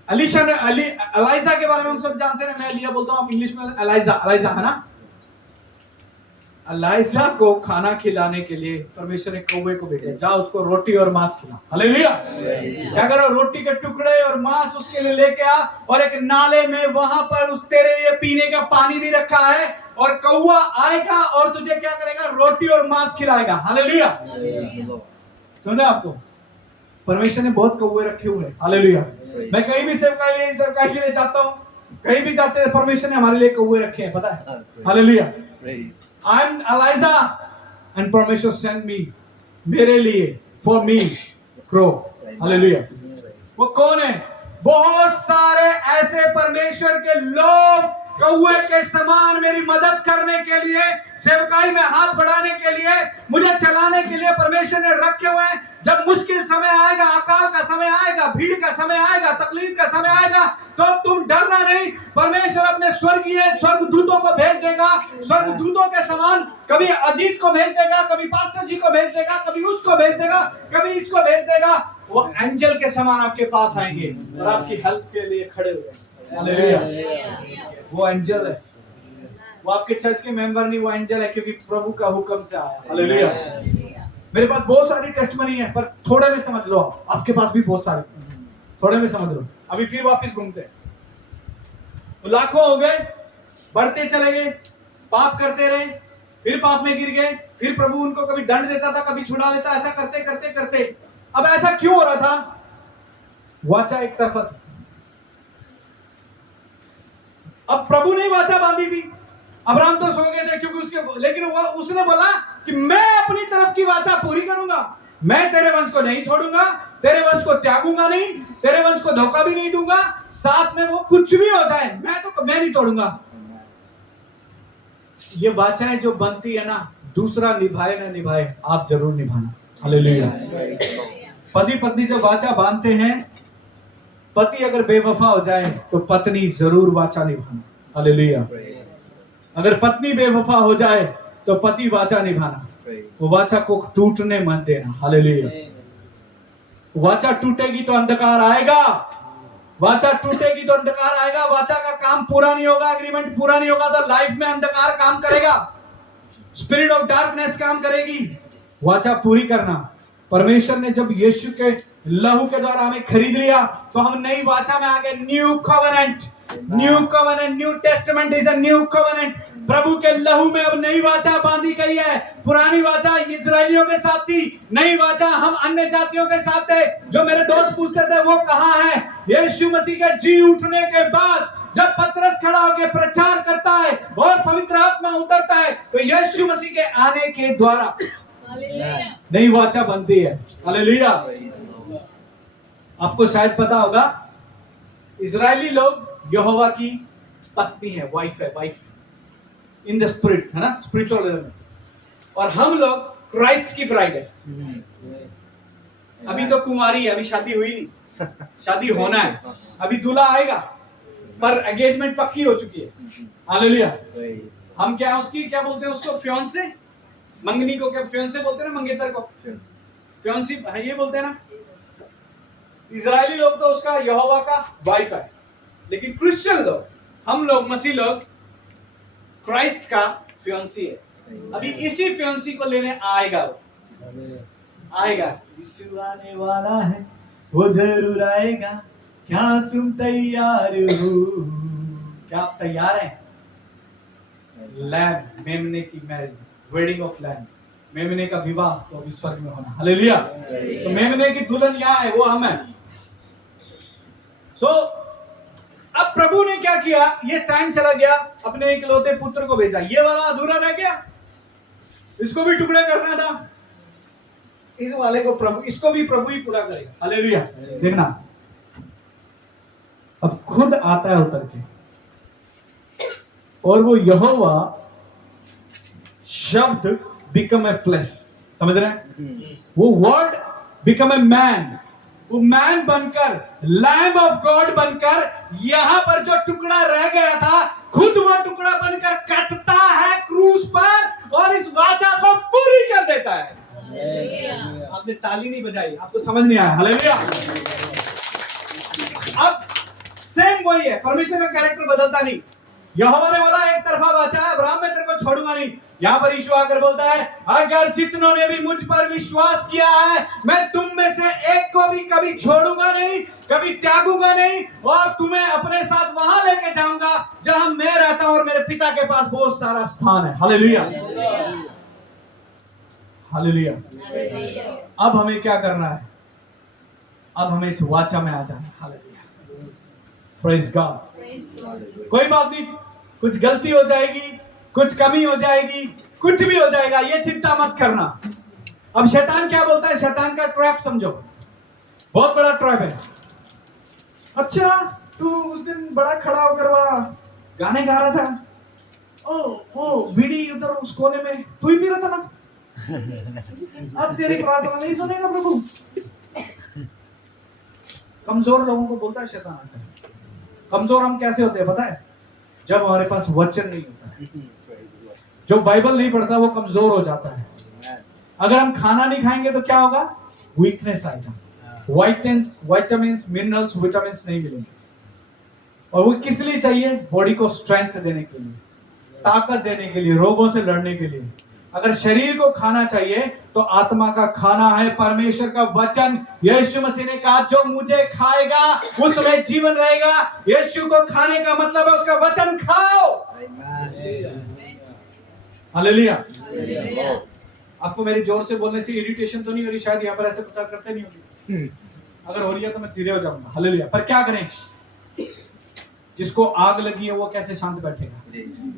एलाइजा के बारे में हम सब जानते हैं, मैं लिया बोलता हूं, आप इंग्लिश में एलाइजा है ना? एलाइजा को खाना खिलाने के लिए परमेश्वर ने कौवे को भेजा, जाओ उसको रोटी और मांस खिला। हालेलुया। क्या करो? रोटी के टुकड़े और मांस उसके लिए लेके आ, और एक नाले में वहां पर उस तेरे लिए पीने का पानी भी रखा है, और कौवा आएगा और तुझे क्या करेगा? रोटी और मांस खिलाएगा। हालेलुया। समझे आपको? परमेश्वर ने बहुत कौवे रखे हुए हैं। हालेलुया। मैं कहीं भी सेवकाई के लिए जाता हूँ, कहीं भी जाते हैं, परमेश्वर ने हमारे लिए कौवे रखे हैं, पता है? Hallelujah. I am Elijah and परमेश्वर send me, मेरे लिए, for me, crow. हालेलुया। वो कौन है? बहुत सारे ऐसे परमेश्वर के लोग कौवे के समान मेरी मदद करने के लिए, सेवकाई में हाथ बढ़ाने के लिए, मुझे चलाने के लिए परमेश्वर ने रखे हुए हैं। जब मुश्किल समय आएगा, अकाल का समय आएगा, भीड़ का समय आएगा, तकलीफ का समय आएगा, तो तुम डरना नहीं। परमेश्वर अपने स्वर्ग दूतों को भेज देगा, स्वर्ग दूतों के समान। कभी अजीत को भेज देगा, कभी पास्टर जी को भेज देगा, कभी उसको भेज देगा, कभी इसको भेज देगा। वो एंजल के समान आपके पास आएंगे और आपकी हेल्प के लिए खड़े हो जाएंगे। हालेलुया। वो एंजल है, वो आपके चर्च के मेंबर नहीं, वो एंजल है, क्योंकि प्रभु का हुक्म से आया। हालेलुया। मेरे पास बहुत सारी टेस्टमनी है, पर थोड़े में समझ लो, आपके पास भी बहुत सारी, थोड़े में समझ लो। अभी फिर वापस घूमते हैं, लाखों हो गए, बढ़ते चले गए, पाप करते रहे, फिर पाप में गिर गए, फिर प्रभु उनको कभी दंड देता था, कभी छुड़ा लेता, ऐसा करते करते करते। अब ऐसा क्यों हो रहा था? वाचा एक तरफा थी। अब प्रभु ने वाचा बांधी थी, अब्राहम तो सो गए थे, क्योंकि उसने बोला कि मैं अपनी तरफ की वाचा पूरी करूंगा। मैं तेरे वंश को नहीं छोड़ूंगा, तेरे वंश को त्यागूंगा नहीं, तेरे वंश को धोखा भी नहीं दूंगा, साथ में वो कुछ भी हो जाए मैं नहीं तोड़ूंगा। ये वाचाएं जो बनती है ना, दूसरा निभाए ना निभाए, आप जरूर निभाना। हालेलुया। पति पत्नी जो वाचा बांधते हैं, पति अगर बेवफा हो जाए तो पत्नी जरूर वाचा निभाना। हालेलुया। अगर पत्नी बेवफा हो जाए तो पति वाचा निभाना, वो वाचा को टूटने मत देना। हालेलुया। वाचा टूटेगी तो अंधकार आएगा, वाचा टूटेगी तो अंधकार आएगा। वाचा का काम पूरा नहीं होगा, एग्रीमेंट पूरा नहीं होगा तो लाइफ में अंधकार काम करेगा, स्पिरिट ऑफ डार्कनेस काम करेगी। वाचा पूरी करना। परमेश्वर ने जब यीशु के लहू के द्वारा हमें खरीद लिया तो हम नई वाचा में आ गए। New covenant, new testament is a new covenant. प्रभु के लहू में अब नई वाचा बांधी गई है। पुरानी वाचा इजरायलियों के साथ थी, नई वाचा हम अन्य जातियों के साथ थे। जो मेरे दोस्त पूछते थे वो कहाँ है, यीशु मसीह के जी उठने के बाद जब पतरस खड़ा होकर प्रचार करता है और पवित्र आत्मा उतरता है तो यीशु मसीह के आने के द्वारा नई वाचा बनती है। हालेलुया। आपको शायद पता होगा, इजरायली लोग यहोवा की पत्नी है, वाइफ है, वाइफ इन द स्पिरिट, है ना, स्पिरिचुअल लेवल में। और हम लोग क्राइस्ट की ब्राइड है। अभी तो कुंवारी है, अभी शादी हुई नहीं, शादी होना है, अभी दूल्हा आएगा, पर एंगेजमेंट पक्की हो चुकी है। हालेलुया। हम क्या उसकी क्या बोलते हैं उसको, फियांसे, मंगनी को क्या फियांसे बोलते हैं ना, मंगेतर को फियांसी है, ये बोलते हैं ना। इजरायली लोग तो उसका यहोवा का वाइफ है, लेकिन क्रिश्चियन लोग, हम लोग मसीह लोग क्राइस्ट का फियांसी है। अभी इसी फियांसी को लेने आएगा, वो आएगा। यीशु आने वाला है, वो जरूर आएगा, क्या तुम तैयार हो? क्या आप तैयार हैं? लैम, मेमने की मैरिज, वेडिंग ऑफ लैम, मेमने का विवाह तो अभी स्वर्ग में होना। हालेलुया। तो मेमने की दुल्हन यहाँ है, वो हम है। अब प्रभु ने क्या किया, ये टाइम चला गया, अपने इकलौते पुत्र को भेजा। ये वाला अधूरा रह गया, इसको भी टुकड़े करना था, इस वाले को प्रभु, इसको भी प्रभु ही पूरा करेगा। हालेलुया। देखना, अब खुद आता है उतर के, और वो यहोवा शब्द बिकम ए फ्लेश, समझ रहे हैं? वो वर्ड बिकम ए मैन, वो मैन बनकर, लैम्ब ऑफ गॉड बनकर, यहां पर जो टुकड़ा रह गया था, खुद वो टुकड़ा बनकर कटता है क्रूस पर और इस वाचा को पूरी कर देता है। आपने ताली नहीं बजाई, आपको समझ नहीं आया। हालेलुया। अब सेम वही है, परमेश्वर का कैरेक्टर बदलता नहीं। यहोवा ने बोला एक तरफा वाचा है, अब्राहम मैं तेरे को छोड़ूंगा नहीं। यहां पर यीशु आकर बोलता है, अगर जितनों ने भी मुझ पर विश्वास किया है, मैं तुम में से एक को भी कभी छोड़ूंगा नहीं, कभी त्यागूंगा नहीं, और तुम्हें अपने साथ वहां लेके जाऊंगा जहां मैं रहता हूं और मेरे पिता के पास बहुत सारा स्थान है। हालेलुया। हालेलुया। अब हमें क्या करना है? अब हमें इस वाचा में आ जाना है। हालेलुया। Praise God. कोई बात नहीं, कुछ गलती हो जाएगी, कुछ कमी हो जाएगी, कुछ भी हो जाएगा, ये चिंता मत करना। अब शैतान क्या बोलता है? शैतान का ट्रैप समझो, बहुत बड़ा ट्रैप है। अच्छा, तू उस दिन बड़ा खड़ा होकर वहां गाने गा रहा था, ओ बीड़ी उधर उस कोने में तू ही पी रहा था ना, अब तेरी प्रार्थना नहीं सुनेगा प्रभु। कमजोर लोगों को बोलता है शैतान आता है। कमजोर हम कैसे होते हैं पता है? जब हमारे पास वचन नहीं होता है। जो बाइबल नहीं पढ़ता वो कमजोर हो जाता है। अगर हम खाना नहीं खाएंगे तो क्या होगा? वीकनेस आएगा, विटामिन्स मिनरल्स विटामिन्स नहीं मिलेंगे। और वो किस लिए चाहिए? बॉडी को स्ट्रेंथ देने के लिए, ताकत देने के लिए, रोगों से लड़ने के लिए। अगर शरीर को खाना चाहिए तो आत्मा का खाना है परमेश्वर का वचन। यीशु मसीह ने कहा जो मुझे खाएगा उसमें जीवन रहेगा। यीशु को खाने का मतलब है उसका वचन खाओ। हालेलुया। आपको मेरी जोर से बोलने से इरिटेशन तो नहीं हो रही? शायद यहाँ पर ऐसे प्रचार करते नहीं होगी, अगर हो रही है तो मैं धीरे हो जाऊंगा। हालेलुया। पर क्या करें? जिसको आग लगी है वो कैसे शांत बैठेगा?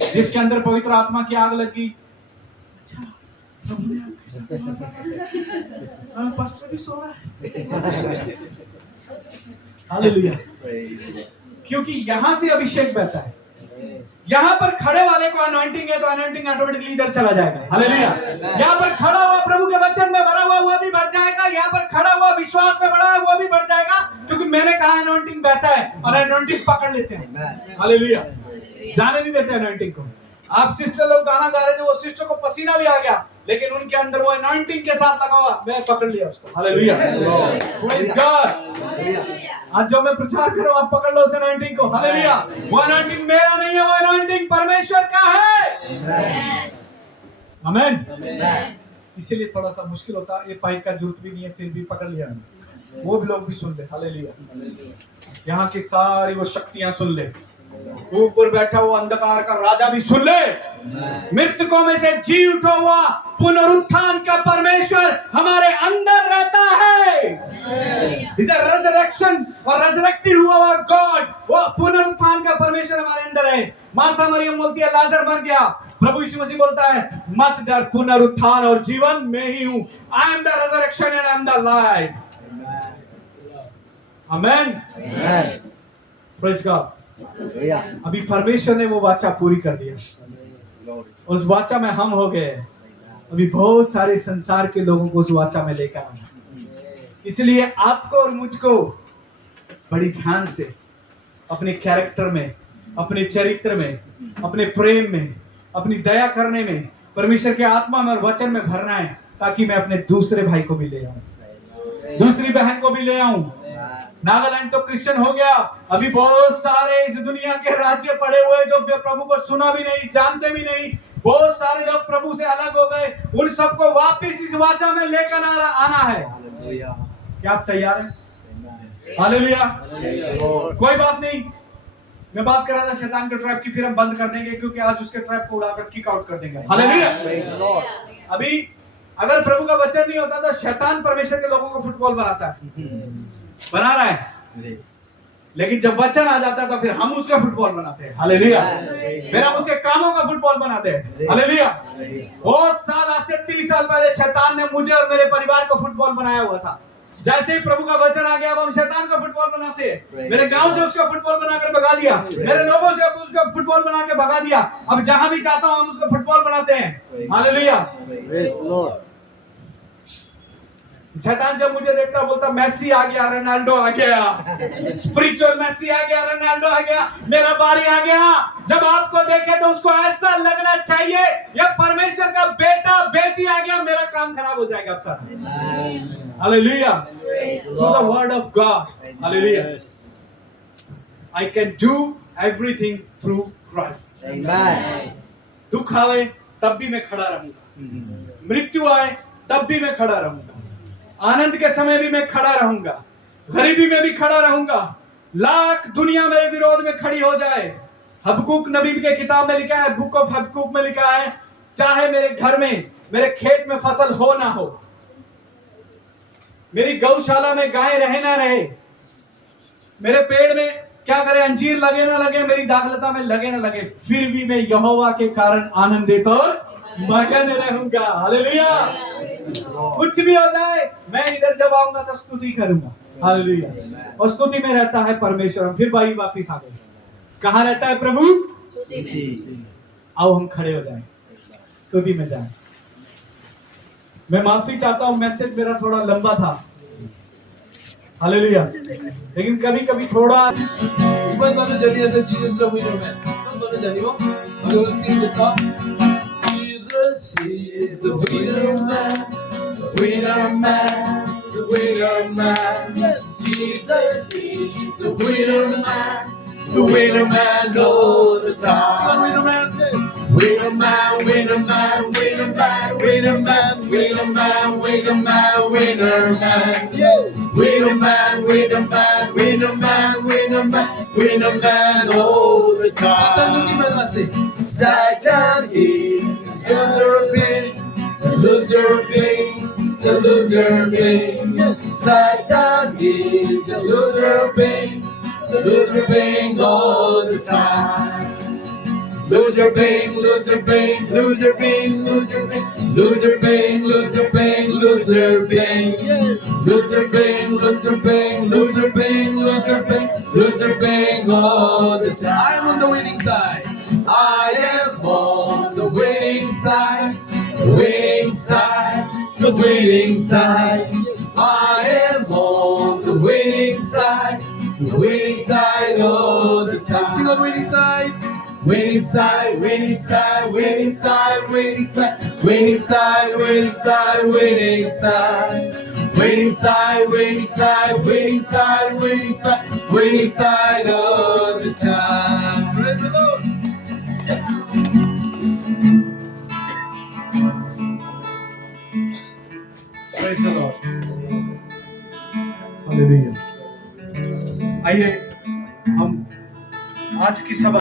जिसके अंदर पवित्र आत्मा की आग लगी, अच्छा पास्टर भी सो रहा है। हालेलुया। क्योंकि यहां से अभिषेक बहता है। यहाँ पर खड़े वाले को अनॉइंटिंग है तो अनॉइंटिंग ऑटोमेटिकली इधर चला जाएगा। हालेलुया। यहाँ पर खड़ा हुआ प्रभु के वचन में भरा हुआ वो भी बढ़ जाएगा। यहाँ पर खड़ा हुआ विश्वास में बढ़ा है वो भी बढ़ जाएगा, क्योंकि मैंने कहा अनॉइंटिंग बहता है और अनॉइंटिंग पकड़ लेते हैं। हालेलुया। जाने नहीं देते अनॉइंटिंग को। आप सिस्टर लोग गाना गा रहे थे, वो सिस्टर को पसीना भी आ गया, लेकिन उनके अंदर वो अनॉइंटिंग के साथ लगा हुआ, मैं पकड़ लिया उसको। हालेलुया। Praise God. आज जो मैं प्रचार कर रहा हूं, आप पकड़ लो उस अनॉइंटिंग को। हालेलुया। वो अनॉइंटिंग मेरा नहीं है, वो अनॉइंटिंग परमेश्वर का है। आमीन। इसीलिए थोड़ा सा मुश्किल होता है। ये पाइप का जरूरत भी नहीं है, फिर भी पकड़ लिया मैंने। वो भी लोग भी सुन ले। हालेलुया। यहाँ की सारी वो शक्तियां सुन ले। ऊपर बैठा हुआ अंधकार का राजा भी सुन ले। मृतकों में से जी उठा हुआ पुनरुत्थान का परमेश्वर हमारे अंदर रहता है। इस रेजरेक्शन और रेजरेक्टेड हुआ गॉड, वो पुनरुत्थान का परमेश्वर हमारे अंदर है। मार्था मरियम बोलती है लाजर मर गया, प्रभु यीशु मसीह बोलता है मत डर, पुनरुत्थान और जीवन में ही हूं। I am the resurrection and I am the life. Amen. Praise God. अभी परमेश्वर ने वो वाचा पूरी कर दिया। उस वाचा में हम हो गए। अभी बहुत सारे संसार के लोगों को उस वाचा में लेकर आना। इसलिए आपको और मुझको बड़ी ध्यान से अपने कैरेक्टर में, अपने चरित्र में, अपने प्रेम में, अपनी दया करने में, परमेश्वर के आत्मा में और वचन में भरना है, ताकि मैं अपने दूसरे भाई को भी ले आऊं, दूसरी बहन को भी ले आऊं। नागालैंड तो क्रिश्चियन हो गया, अभी बहुत सारे इस दुनिया के राज्य पड़े हुए जो प्रभु को सुना भी नहीं, जानते भी नहीं। बहुत सारे लोग प्रभु से अलग हो गए। उन सबको वापस इस वाचा में लेकर आना है। क्या आप तैयार हैं? हालेलुया। कोई बात नहीं, मैं बात कर रहा था शैतान के ट्रैप की, फिर हम बंद कर देंगे, क्योंकि आज उसके ट्रैप को उड़ाकर किक आउट कर देंगे। हालेलुया। अभी अगर प्रभु का वचन नहीं होता तो शैतान परमेश्वर के लोगों को फुटबॉल बनाता है, बना रहा है। लेकिन जब वचन आ जाता है तो फिर हम उसका फुटबॉल बनाते हैं। हालेलुया। फिर हम उसके कामों का फुटबॉल बनाते हैं। हालेलुया। बहुत साल, आज से 30 साल पहले शैतान ने मुझे और मेरे परिवार को फुटबॉल बनाया हुआ था। जैसे ही प्रभु का वचन आ गया, अब हम शैतान का फुटबॉल बनाते हैं। मेरे गांव से उसका फुटबॉल बनाकर भगा दिया, मेरे लोगों से उसका फुटबॉल बना के भगा दिया। अब जहां भी जाता हूं हम उसका फुटबॉल बनाते हैं। हालेलुया। शैतान जब मुझे देखता बोलता मेसी आ गया, रोनाल्डो आ गया, स्पिरिचुअल मेसी आ गया, रोनाल्डो आ गया, मेरा बारी आ गया। जब आपको देखे तो उसको ऐसा लगना चाहिए ये परमेश्वर का बेटा बेटी आ गया, मेरा काम खराब हो जाएगा अब sir. Hallelujah. Through the word of God. Hallelujah. I can do everything through Christ. दुख आए तब भी मैं खड़ा रहूंगा, मृत्यु आए तब भी मैं खड़ा रहूंगा, आनंद के समय भी मैं खड़ा रहूंगा, गरीबी में भी खड़ा रहूंगा, लाख दुनिया मेरे विरोध में खड़ी हो जाए। हबक्कूक नबी के किताब में लिखा है, बुक ऑफ हबक्कूक में लिखा है, चाहे मेरे घर में, मेरे खेत में फसल हो ना हो, मेरी गौशाला में गाय रहे ना रहे, मेरे पेड़ में क्या करे अंजीर लगे ना लगे, मेरी दाखलता में लगे ना लगे, फिर भी मैं यहोवा के कारण आनंदित और मगन रहूंगा। हालेलुया। कुछ भी हो जाए, मैं इधर जब आऊंगा तो स्तुति करूंगा। हालेलुया। और स्तुति में रहता है परमेश्वर। हम फिर भाई वापिस आ गए, कहाँ रहता है प्रभु? आओ हम खड़े हो जाएं, स्तुति में जाएं। मैं माफी चाहता हूं, मैसेज मेरा थोड़ा लंबा था। हालेलुया। लेकिन कभी कभी थोड़ा 이번 노래 전이어서 Jesus the winner man. 선 노래 전이고 we're going to sing the song. Jesus is the winner man, the winner man, the winner man. Yes, Jesus is the winner man, the winner man all the time. Sing on winner man. Winner man, winner man, winner man, winner man, winner man, winner man, winner man. Yes, winner man, winner man, winner man, winner man, winner man all the time. Satan is the loser being, the loser being, the loser being. Yes, Satan is the loser being, the loser being all the time. Loser being, loser being, loser being, loser being, Loser bang, loser bang, loser bang. Loser bang, loser bang, loser bang, loser bang, loser bang all the time. I am on the winning side. I am on the winning side. The winning side. The winning side. I am on the winning side. The winning side all the time. Sing on winning side. Winning side, winning side, winning side, winning side, winning side, winning side, winning side. Winning side, winning side, winning side, winning side, winning side all the time. Praise the Lord. Praise the Lord. Hallelujah. आइए हम आज की सभा